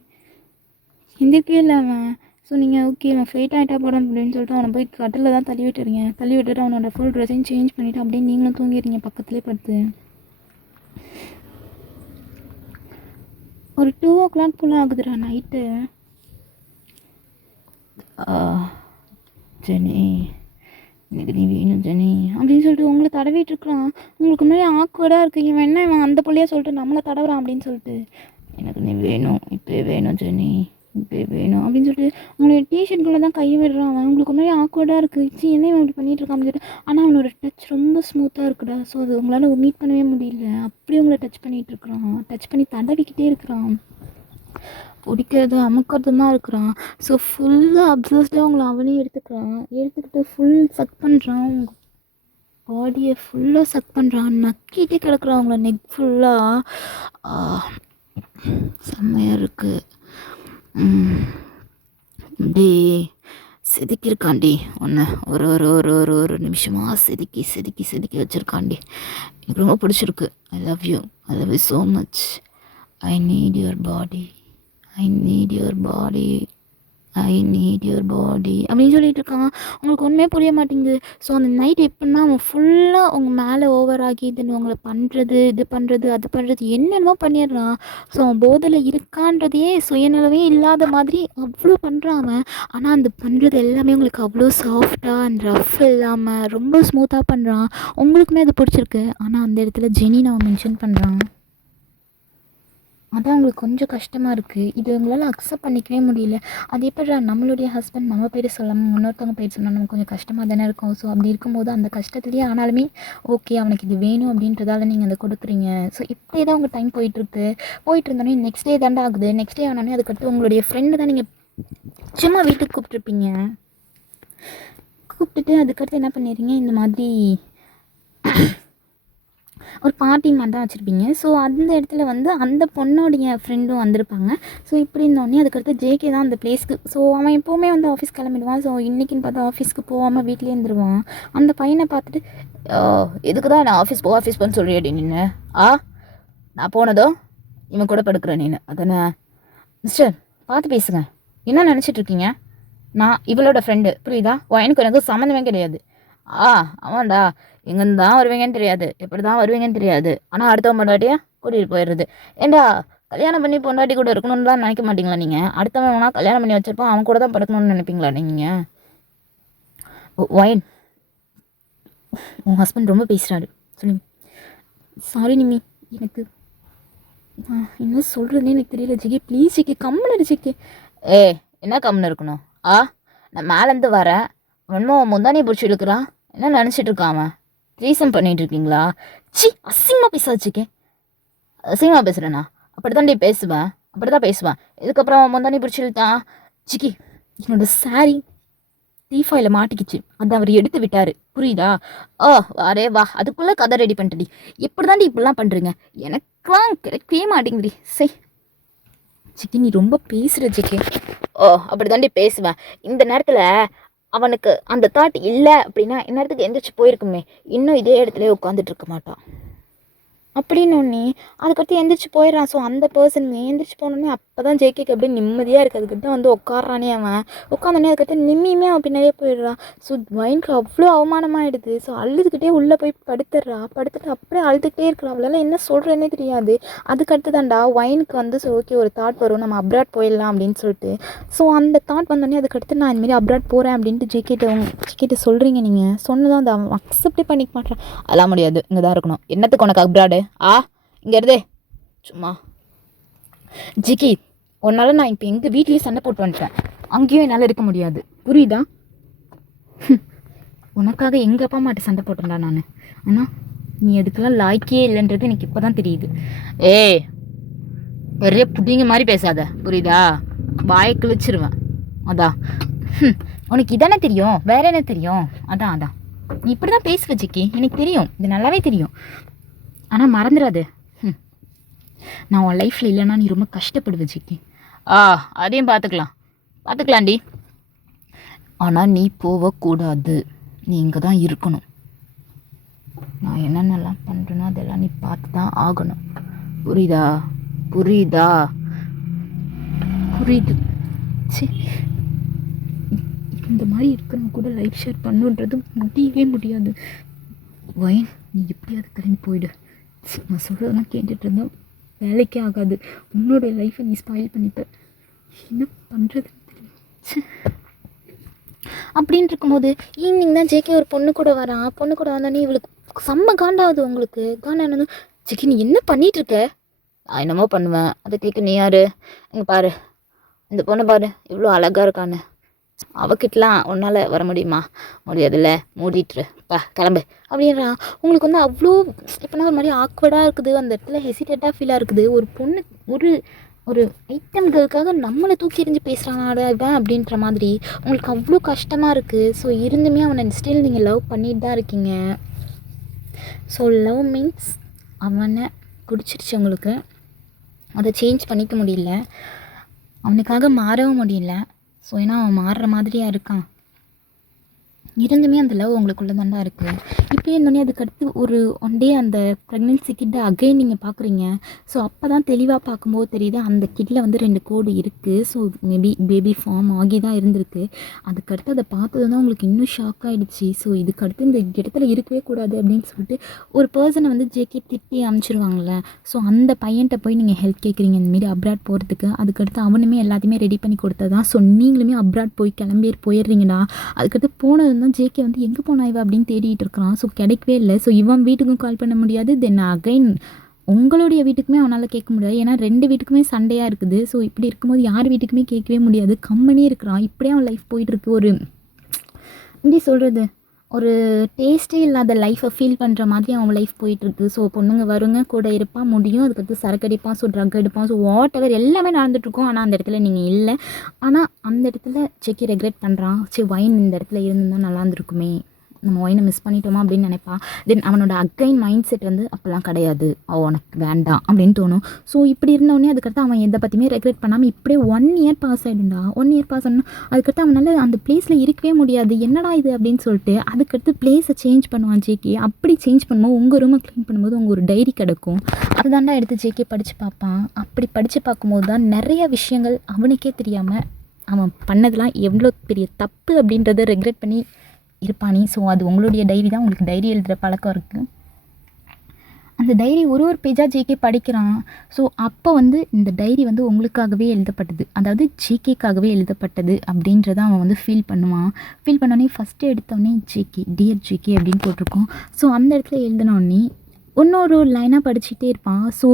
எந்திரிக்கவே இல்லை அவன். ஸோ நீங்கள் ஓகே நான் ஃப்ளைட் ஆகிட்டா போகிறேன் அப்படின்னு சொல்லிட்டு அவனை போய் கட்டில் தான் தள்ளி விட்டுட்டு அவனோட ஃபுல் ட்ரெஸ்ஸையும் சேஞ்ச் பண்ணிவிட்டு அப்படியே நீங்களும் தூங்கிடுறீங்க பக்கத்துலேயே படுத்து. ஒரு 2 o'clock போல் ஆகுதுடா நைட்டு. ஜெனி எனக்கு நீ வேணும் ஜெனி அப்படின்னு சொல்லிட்டு உங்களை தடவிட்டு இருக்கிறான். உங்களுக்கு முன்னாடி ஆக்வர்டாக இருக்கு. இவன் என்ன இவன் அந்த பிள்ளையா சொல்லிட்டு நம்மளை தடவுறான் அப்படின்னு சொல்லிட்டு. எனக்கு நீ வேணும் இப்போ வேணும் ஜெனி இப்போ வேணும் அப்படின்னு சொல்லிட்டு உங்களுடைய டிஷர்ட்குள்ளே தான் கை விடுறான் அவன். உங்களுக்கு முன்னாடி ஆக்வர்டாக இருக்குது. என்ன இவன் இப்படி பண்ணிகிட்டு இருக்கான்னு சொல்லிட்டு. ஆனால் அவனோட டச் ரொம்ப ஸ்மூத்தாக இருக்குடா. ஸோ அது உங்களால் மீட் பண்ணவே முடியல. அப்படியே உங்களை டச் பண்ணிகிட்டு இருக்கிறான். டச் பண்ணி தடவிக்கிட்டே இருக்கிறான். பிடிக்கிறது அமுக்கிறதுமா இருக்கிறான். ஸோ ஃபுல்லாக அப்சர்வ்டாக அவங்கள அவனே எடுத்துக்கிட்டு ஃபுல் சக் பண்ணுறான். அவங்க பாடியை ஃபுல்லாக சக் பண்ணுறான். நக்கிட்டே கிடக்குறான் அவங்கள நெக் ஃபுல்லாக. செம்மையாக இருக்குது. டே செதுக்கியிருக்காண்டி ஒன்று ஒரு ஒரு ஒரு ஒரு ஒரு நிமிஷமாக செதுக்கி வச்சுருக்காண்டி. எனக்கு ரொம்ப பிடிச்சிருக்கு. I love you so much. I need your body அப்படின்னு சொல்லிட்டு இருக்கான். உங்களுக்கு ஒன்றுமே புரிய மாட்டேங்குது. ஸோ அந்த நைட் எப்படின்னா அவன் ஃபுல்லாக உங்கள் மேலே ஓவர் ஆகி தென் உங்களை பண்ணுறது இது பண்ணுறது அது பண்ணுறது என்னென்னமோ பண்ணிடுறான். ஸோ அவன் போதையில் இருக்கான்றதையே சுயநலவே இல்லாத மாதிரி அவ்வளோ பண்ணுறான் அவன். ஆனால் அந்த பண்ணுறது எல்லாமே உங்களுக்கு அவ்வளோ சாஃப்டாக அண்ட் ரஃப் இல்லாமல் ரொம்ப ஸ்மூத்தாக பண்ணுறான். உங்களுக்குமே அது பிடிச்சிருக்கு. ஆனால் அந்த இடத்துல ஜெனி நான் மென்ஷன் பண்ணுறான். அதான் உங்களுக்கு கொஞ்சம் கஷ்டமாக இருக்குது. இது உங்களால் அக்செப்ட் பண்ணிக்கவே முடியல. அது எப்படி நம்மளுடைய ஹஸ்பண்ட் நம்ம பேர் சொல்லாமல் இன்னொருத்தவங்க பேர் சொன்னால் நமக்கு கொஞ்சம் கஷ்டமாக தானே இருக்கும். ஸோ அப்படி இருக்கும்போது அந்த கஷ்டத்துலேயே ஆனாலுமே ஓகே அவனுக்கு இது வேணும் அப்படின்றதால நீங்கள் அதை கொடுக்குறீங்க. ஸோ இப்படியே தான் உங்கள் டைம் போயிட்டு இருந்தோடனே நெக்ஸ்ட் டே தாண்டா ஆகுது. நெக்ஸ்ட் டே ஆனோடனே அதுக்கடுத்து உங்களுடைய ஃப்ரெண்டு தான் நீங்கள் சும்மா வீட்டுக்கு கூப்பிட்ருப்பீங்க. கூப்பிட்டுட்டு அதுக்கடுத்து என்ன பண்ணிடுறீங்க, இந்த மாதிரி ஒரு பார்ட்டி மாதிரி தான் வச்சுருப்பீங்க. ஸோ அந்த இடத்துல வந்து அந்த பொண்ணோடைய ஃப்ரெண்டும் வந்திருப்பாங்க. ஸோ இப்படி இருந்தோடனே அதுக்கடுத்து ஜேகே தான் அந்த பிளேஸ்க்கு. ஸோ அவன் எப்போவுமே வந்து ஆஃபீஸ் கிளம்பிடுவான். ஸோ இன்றைக்கின்னு பார்த்தா ஆஃபீஸ்க்கு போகாமல் வீட்டிலே இருந்துருவான். அந்த பையனை பார்த்துட்டு எதுக்கு தான் நான் ஆஃபீஸ் போன்னு சொல்லியடி நின்று நான் போனதோ இவன் கூட படுக்கிறேன் நீನು அதானே. மிஸ்டர் பார்த்து பேசுங்க. என்ன நினச்சிட்ருக்கீங்க? நான் இவளோட ஃப்ரெண்டு புரியுதா? எனக்கு சம்மந்தமே கிடையாது. ஆமாண்டா எங்கேருந்து தான் வருவீங்கன்னு தெரியாது, எப்படி தான் வருவீங்கன்னு தெரியாது. ஆனால் அடுத்தவன் பொண்டாட்டியா கூட்டிகிட்டு போயிடுறது. ஏண்டா கல்யாணம் பண்ணி பொண்டாட்டி கூட இருக்கணும்லாம் நினைக்க மாட்டீங்களா நீங்கள்? அடுத்தவன் வேணா கல்யாணம் பண்ணி வச்சிருப்பான் அவன் கூட தான் படுக்கணும்னு நினைப்பீங்களா நீங்கள்? ஒயின் உன் ஹஸ்பண்ட் ரொம்ப பேசுகிறாரு சொல்லுங்க. சாரி நிமி எனக்கு என்ன சொல்கிறதுனே எனக்கு தெரியல. ஜிகே ப்ளீஸ் ஜிகே கம்முன்னு ஜிகே. என்ன கம்முன்னு இருக்கணும்? நான் மேலேருந்து வரேன் ஒன்றும் முந்தானி பிடிச்சி இழுக்கிறான். என்ன நினச்சிட்டு இருக்காம ரீசன் பண்ணிகிட்டு இருக்கீங்களா? அசிங்கமாக பேசாச்சுக்கே. அசிங்கமாக பேசுகிறேண்ணா அப்படி தான் பேசுவேன். இதுக்கப்புறம் முந்தானி பிடிச்சி இழுத்தான் சிக்கி என்னோட சாரி தீஃபாயில் மாட்டிக்கிச்சு. அதை அவர் எடுத்து விட்டார் புரியுதா? வாரே வா அதுக்குள்ளே கதை ரெடி பண்ணிட்டடி. எப்படி தாண்டி இப்படிலாம் பண்ணுறீங்க? எனக்குலாம் கிடைக்கவே மாட்டேங்குது. சிக்கி நீ ரொம்ப பேசுகிற சிக்கி. அப்படி தாண்டி பேசுவேன். இந்த நேரத்தில் அவனுக்கு அந்த தாட் இல்லை அப்படின்னா இந்நேரத்துக்கு எந்திரிச்சு போயிருக்குமே. இன்னும் இதே இடத்துல உட்காந்துட்டு இருக்க மாட்டான் அப்படின்னு ஒன்று அதுக்கடுத்து எந்திரிச்சு போயிடறான். ஸோ அந்த பர்சனுமே எந்திரிச்சு போனோடனே அப்போ தான் ஜேகேக்கு அப்படியே நிம்மதியாக இருக்குது. அதுக்கிட்ட வந்து உட்காரானே அவன் உட்காந்தோடனே அதுக்கடுத்து நிம்மியுமே அவன் பின்னாடியே போயிடுறான். ஸோ வைனுக்கு அவ்வளோ அவமானமாகிடுது. ஸோ அழுதுகிட்டே உள்ளே போய் படுத்துட்டு அப்படியே அழுதுகிட்டே இருக்கிறான். அவளால் என்ன சொல்கிறேன்னே தெரியாது. அதுக்கடுத்து தான்டா வைனுக்கு வந்து ஸோ ஓகே ஒரு தாட் வரும் நம்ம அப்ராட் போயிடலாம் அப்படின்னு சொல்லிட்டு. ஸோ அந்த தாட் வந்தோடனே அதுக்கடுத்து நான் இந்தமாரி அப்ராட் போகிறேன் அப்படின்ட்டு ஜேகேட்ட சொல்கிறீங்க. நீங்கள் சொன்னதான் அந்த அவன் அக்செப்டே பண்ணிக்க மாட்டேறான். அதெல்லாம் முடியாது, இங்கே தான் இருக்கணும். என்னத்துக்கு உனக்கு அப்ராடு? இங்கே இருதே சும்மா ஜிக்கி உன்னால நான் இப்போ எங்கள் வீட்லேயே சண்டை போட்டு வந்துட்டேன். அங்கேயும் என்னால் இருக்க முடியாது புரியுதா? உனக்காக எங்கள் அப்பா அம்மாட்ட சண்டை போட்டேன்டா நான். ஆனால் நீ அதுக்கெல்லாம் லாய்க்கே இல்லைன்றது எனக்கு இப்போ தான் தெரியுது. பெரிய புடிங்க மாதிரி பேசாத புரியுதா? வாயை கிழிச்சிருவேன். அதான் உனக்கு இதானே தெரியும், வேற என்ன தெரியும்? அதான் நீ இப்படி தான் பேசுவ ஜிக்கி, எனக்கு தெரியும், இது நல்லாவே தெரியும். ஆனால் மறந்துடாது. நான் உன் லைஃப்பில் இல்லைன்னா நீ ரொம்ப கஷ்டப்படுவ ஜிக்கி. அதையும் பார்த்துக்கலாண்டி. ஆனால் நீ போகக்கூடாது, நீ இங்கே தான் இருக்கணும். நான் என்னென்னலாம் பண்ணுறேனோ அதெல்லாம் நீ பார்த்து தான் ஆகணும். புரியுதா? புரியுது. சரி, இந்த மாதிரி இருக்கிறவங்க கூட லைஃப் ஷேர் பண்ணுன்றது முடியவே முடியாது. வைன், நீ எப்படியாவது கிளம்பி போயிடு. நான் சொல்கிறதெல்லாம் கேட்டுட்டு இருந்தோம், வேலைக்கே ஆகாது. உன்னோட லைஃப்பை நீ ஸ்பாயில் பண்ணிப்ப. என்ன பண்ணுறதுன்னு தெரியல. அப்படின்னு இருக்கும்போது ஈவினிங் தான் ஜேகே ஒரு பொண்ணு கூட வந்தோடனே இவளுக்கு செம்ம காண்டாகுது. உங்களுக்கு காண்டானது, ஜேகே நீ என்ன பண்ணிகிட்ருக்க? நான் என்னமோ பண்ணுவேன், அதை கேட்க நீ யார்? இங்கே பாரு, இந்த பொண்ணை பாரு இவ்வளோ அழகாக இருக்கான்னு. அவகிட்டலாம் உன்னால் வர முடியுமா? முடியாதுல்ல, மூடிட்டுருப்பா, கிளம்பு அப்படின்றான். உங்களுக்கு வந்து அவ்வளோ இப்போனா ஒரு மாதிரி ஆக்வர்டாக இருக்குது, அந்த இடத்துல ஹெசிடேட்டாக ஃபீலாக இருக்குது. ஒரு பொண்ணு ஒரு ஐட்டம்களுக்காக நம்மளை தூக்கி எறிஞ்சு பேசுகிறானாடா இவன் அப்படின்ற மாதிரி உங்களுக்கு அவ்வளோ கஷ்டமாக இருக்குது. ஸோ இருந்துமே அவனை ஸ்டில் நீங்கள் லவ் பண்ணிட்டு தான் இருக்கீங்க. ஸோ லவ் மீன்ஸ் அவனை பிடிச்சிருச்சு உங்களுக்கு, அதை சேஞ்ச் பண்ணிக்க முடியல, அவனுக்காக மாறவும் முடியல. ஸோ ஏன்னா அவன் மாறுற மாதிரியாக இருக்கான். இருந்துமே அந்த லவ் உங்களுக்குள்ளே தாண்டா இருக்குது. இப்போயே இருந்தோடனே அதுக்கடுத்து ஒரு ஒன் டே அந்த ப்ரெக்னென்சி கிட்ட அகைன் நீங்கள் பார்க்குறீங்க. ஸோ அப்போ தான் தெளிவாக பார்க்கும்போது தெரியுது அந்த கிட்டில் வந்து 2 கோடு இருக்குது. ஸோ மேபி பேபி ஃபார்ம் ஆகி தான் இருந்திருக்கு. அதுக்கடுத்து அதை பார்த்தது தான் உங்களுக்கு இன்னும் ஷாக் ஆகிடுச்சு. ஸோ இதுக்கடுத்து இந்த இடத்துல இருக்கவே கூடாது அப்படின்னு சொல்லிட்டு ஒரு பர்சனை வந்து ஜேகே திட்டி அனுப்பிச்சிருவாங்கள்ல. ஸோ அந்த பையன்கிட்ட போய் நீங்கள் ஹெல்ப் கேட்குறீங்க இந்தமாரி அப்ராட் போகிறதுக்கு. அதுக்கடுத்து அவனுமே எல்லாத்தையுமே ரெடி பண்ணி கொடுத்தது தான். ஸோ நீங்களுமே அப்ராட் போய் போயிடுறீங்கடா. அதுக்கடுத்து போனது தான் ஜேகே வந்து எங்கே போனா இவ அப்படின்னு தேடிட்டு இருக்கிறான். ஸோ கிடைக்கவே இல்லை. ஸோ இவன் வீட்டுக்கும் கால் பண்ண முடியாது, தென் அகைன் உங்களுடைய வீட்டுக்குமே அவனால் கேட்க முடியாது. ஏன்னா 2 வீட்டுக்குமே சண்டையாக இருக்குது. ஸோ இப்படி இருக்கும்போது யார் வீட்டுக்குமே கேட்கவே முடியாது. கம்பெனி இருக்கிறான். இப்படியே அவன் லைஃப் போயிட்டுருக்கு. ஒரு எப்படி சொல்கிறது, ஒரு டேஸ்ட்டே இல்லாத லைஃப்பை ஃபீல் பண்ணுற மாதிரி அவன் லைஃப் போயிட்டுருக்கு. ஸோ பொண்ணுங்க வருங்க, கூட இருப்பான், முடியும், அதுக்கடுத்து சரக்கு அடிப்பான், ஸோ ட்ரக் எடுப்பான், ஸோ வாட் எவர் எல்லாமே நடந்துகிட்ருக்கோம். ஆனால் அந்த இடத்துல நீங்கள் இல்லை. ஆனால் அந்த இடத்துல ஜேகே ரெக்ரெட் பண்ணுறான். சரி, வைன் இந்த இடத்துல இருந்துதான் நல்லா இருந்திருக்குமே, நம்ம ஒயினை மிஸ் பண்ணிட்டோமா அப்படின்னு நினைப்பான். தென் அவனோட அகைன் மைண்ட் செட் வந்து அப்போல்லாம் கிடையாது, உனக்கு வேண்டாம் அப்படின்னு தோணும். ஸோ இப்படி இருந்தோடனே அதுக்கடுத்து அவன் எதை பற்றியுமே ரெக்ரெட் பண்ணாமல் இப்படியே 1 இயர் பாஸ் ஆகிடும்டா. 1 இயர் பாஸ் ஆனால் அதுக்கடுத்து அவனால் அந்த பிளேஸில் இருக்கவே முடியாது. என்னடா இது அப்படின்னு சொல்லிட்டு அதுக்கடுத்து பிளேஸை சேஞ்ச் பண்ணுவான் ஜேகே. அப்படி சேஞ்ச் பண்ணும்போது உங்கள் ரூமை க்ளீன் பண்ணும்போது உங்கள் ஒரு டைரி கிடக்கும். அதுதாண்டா எடுத்து ஜேகே படித்து பார்ப்பான். அப்படி படித்து பார்க்கும்போது தான் நிறைய விஷயங்கள் அவனுக்கே தெரியாமல் அவன் பண்ணதெல்லாம் எவ்வளோ பெரிய தப்பு அப்படின்றத ரெக்ரெட் பண்ணி இருப்பானே. ஸோ அது உங்களுடைய டைரி தான். உங்களுக்கு டைரி எழுதுகிற பழக்கம் இருக்குது. அந்த டைரி ஒரு பேஜாக ஜேகே படிக்கிறான். ஸோ அப்போ வந்து இந்த டைரி வந்து உங்களுக்காகவே எழுதப்பட்டது, அதாவது ஜேகேக்காகவே எழுதப்பட்டது அப்படின்றத அவன் வந்து ஃபீல் பண்ணுவான். ஃபீல் பண்ணோடனே ஃபஸ்ட்டு எடுத்தோடனே ஜேகே, டியர் ஜேகே அப்படின்னு போட்டிருக்கோம். ஸோ அந்த இடத்துல எழுதினோடனே இன்னொரு லைனாக படிச்சுட்டே இருப்பான். ஸோ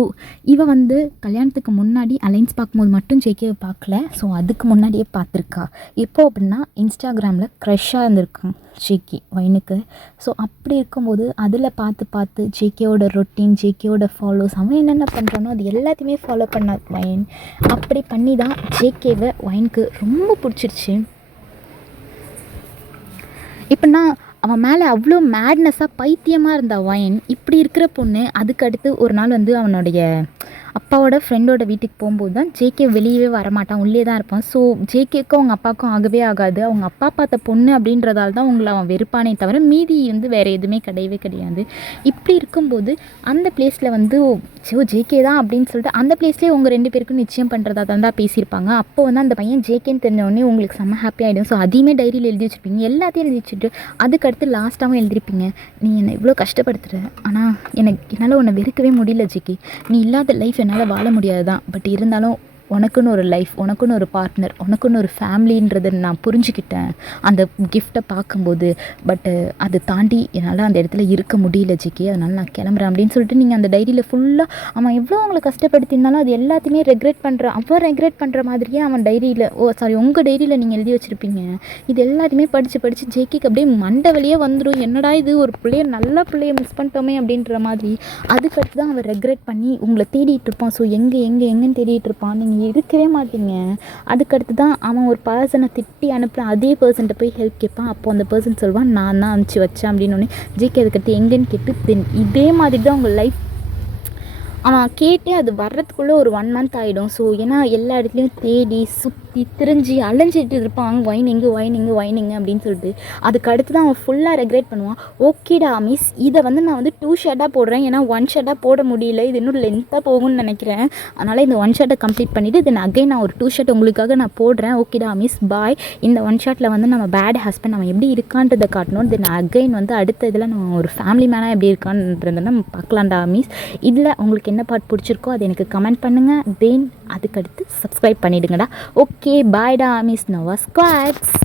இவன் வந்து கல்யாணத்துக்கு முன்னாடி அலைன்ஸ் பார்க்கும்போது மட்டும் ஜேகேவை பார்க்கல. ஸோ அதுக்கு முன்னாடியே பார்த்துருக்கா. எப்போ அப்படின்னா இன்ஸ்டாகிராமில் க்ரஷ்ஷாக இருந்திருக்கான் ஜேகே வைனுக்கு. ஸோ அப்படி இருக்கும்போது அதில் பார்த்து ஜேகேவோட ரொட்டீன், ஜேகேவோட ஃபாலோஸ், அவன் என்னென்ன பண்ணுறானோ அது எல்லாத்தையுமே ஃபாலோ பண்ண வைன். அப்படி பண்ணி தான் ஜேகேவை வைனுக்கு ரொம்ப பிடிச்சிருச்சு. இப்போனா அவன் மேலே அவ்வளோ மேட்னஸாக பைத்தியமாக இருந்தா வைன். இப்படி இருக்கிற பொண்ணு அதுக்கடுத்து ஒரு நாள் வந்து அவனுடைய அப்பாவோட ஃப்ரெண்டோட வீட்டுக்கு போகும்போது தான் ஜேகே வெளியவே வரமாட்டான், உள்ளே தான் இருப்பான். ஸோ ஜேகேக்கும் அவங்க அப்பாவுக்கும் ஆகவே ஆகாது. அவங்க அப்பா பார்த்த பொண்ணு அப்படின்றதால தான் உங்களை அவன் வெறுப்பானே தவிர மீதி வந்து வேறு எதுவுமே கிடையாது. இப்படி இருக்கும்போது அந்த பிளேஸில் வந்து ஜேகே தான் அப்படின்னு சொல்லிட்டு அந்த பிளேஸ்லேயே உங்கள் 2 பேருக்கும் நிச்சயம் பண்ணுறதா தான் பேசியிருப்பாங்க. அப்போ வந்து அந்த பையன் ஜேகேன்னு தெரிஞ்சவொடனே உங்களுக்கு செம்ம ஹாப்பி ஆகிடும். ஸோ அதையுமே டைரியில் எழுதி வச்சுருப்பீங்க, எல்லாத்தையும் எழுதி வச்சுட்டு அதுக்கடுத்து லாஸ்ட்டாகவும் எழுதிருப்பீங்க, நீ என்னை இவ்வளோ கஷ்டப்படுத்துகிற, ஆனால் என்னால் உன்னை வெறுக்கவே முடியல ஜேகே, நீ இல்லாத லைஃப் என்னால் வாழ முடியாது தான், பட் இருந்தாலும் உனக்குன்னு ஒரு லைஃப், உனக்குன்னு ஒரு பார்ட்னர், உனக்குன்னு ஒரு ஃபேமிலின்றதை நான் புரிஞ்சுக்கிட்டேன் அந்த கிஃப்ட்டை பார்க்கும்போது. பட்டு அதை தாண்டி என்னால் அந்த இடத்துல இருக்க முடியல ஜிக்கி, அதனால் நான் கிளம்புறேன் அப்படின்னு சொல்லிட்டு நீங்கள் அந்த டைரியில் ஃபுல்லாக அவன் எவ்வளோ அவங்களை கஷ்டப்படுத்தியிருந்தாலும் அது எல்லாத்தையுமே ரெக்ரெட் பண்ணுற மாதிரியே அவன் டைரியில் உங்கள் டைரியில் நீங்கள் எழுதி வச்சுருப்பீங்க. இது எல்லாத்தையுமே படித்து ஜேக்கிக்கு அப்படியே மண்டை வழியே வந்துடும். என்னடா இது, ஒரு நல்ல பிள்ளைய மிஸ் பண்ணிட்டோமே அப்படின்ற மாதிரி. அதுக்கடுத்து தான் அவன் ரெக்ரெட் பண்ணி உங்களை தேடிட்டு இருப்பான். ஸோ எங்கேன்னு தேடிட்டு இருப்பான், நீங்கள் இருக்கவே மாட்டீங்க. அதுக்கடுத்து தான் அவன் ஒரு பர்சனை திட்டி அனுப்புகிற அதே பர்சன்ட்ட போய் ஹெல்ப் கேட்பான். அப்போ அந்த பர்சன் சொல்வான், நான் தான் அனுப்பிச்சி வச்சேன் அப்படின்னோடனே ஜேகே அதுக்கடுத்து எங்கேன்னு கேட்டு தென் இதே மாதிரி தான் உங்கள் லைஃப் அவன் கேட்டு அது வர்றதுக்குள்ளே ஒரு 1 மந்த் ஆகிடும். ஸோ ஏன்னா எல்லா இடத்துலையும் தேடி சுற்றி திரிஞ்சு அலைஞ்சிட்டு இருப்பான், வைனிங்கு அப்படின்னு சொல்லிட்டு. அதுக்கு அடுத்து தான் அவன் ஃபுல்லாக ரெக்ரெட் பண்ணுவான். ஓகேடா மிஸ், இதை வந்து நான் வந்து 2 ஷர்ட்டாக போடுறேன், ஏன்னா 1 ஷர்ட்டாக போட முடியல, இது இன்னும் லென்த்தாக போகும்னு நினைக்கிறேன், அதனால் இந்த 1 ஷர்ட்டை கம்ப்ளீட் பண்ணிவிட்டு தென் அகைன் நான் ஒரு 2 ஷர்ட் உங்களுக்காக நான் போடுறேன். ஓகேடா மிஸ் பாய். இந்த 1 ஷர்ட்டில் வந்து நம்ம பேட் ஹஸ்பண்ட் அவன் எப்படி இருக்கான்றதை காட்டணும். தென் அகைன் வந்து அடுத்த இதில் நம்ம ஒரு ஃபேமிலி மேனாக எப்படி இருக்கான்றதை நம்ம பார்க்கலாம்டா மிஸ். இதில் உங்களுக்கு என்ன பார்ட் பிடிச்சிருக்கோ அது எனக்கு கமெண்ட் பண்ணுங்கள். தென் அதுக்கடுத்து சப்ஸ்கிரைப் பண்ணிவிடுங்கடா. ஓகே பாய்டா மிஸ் நோவா ஸ்குவாட்ஸ்.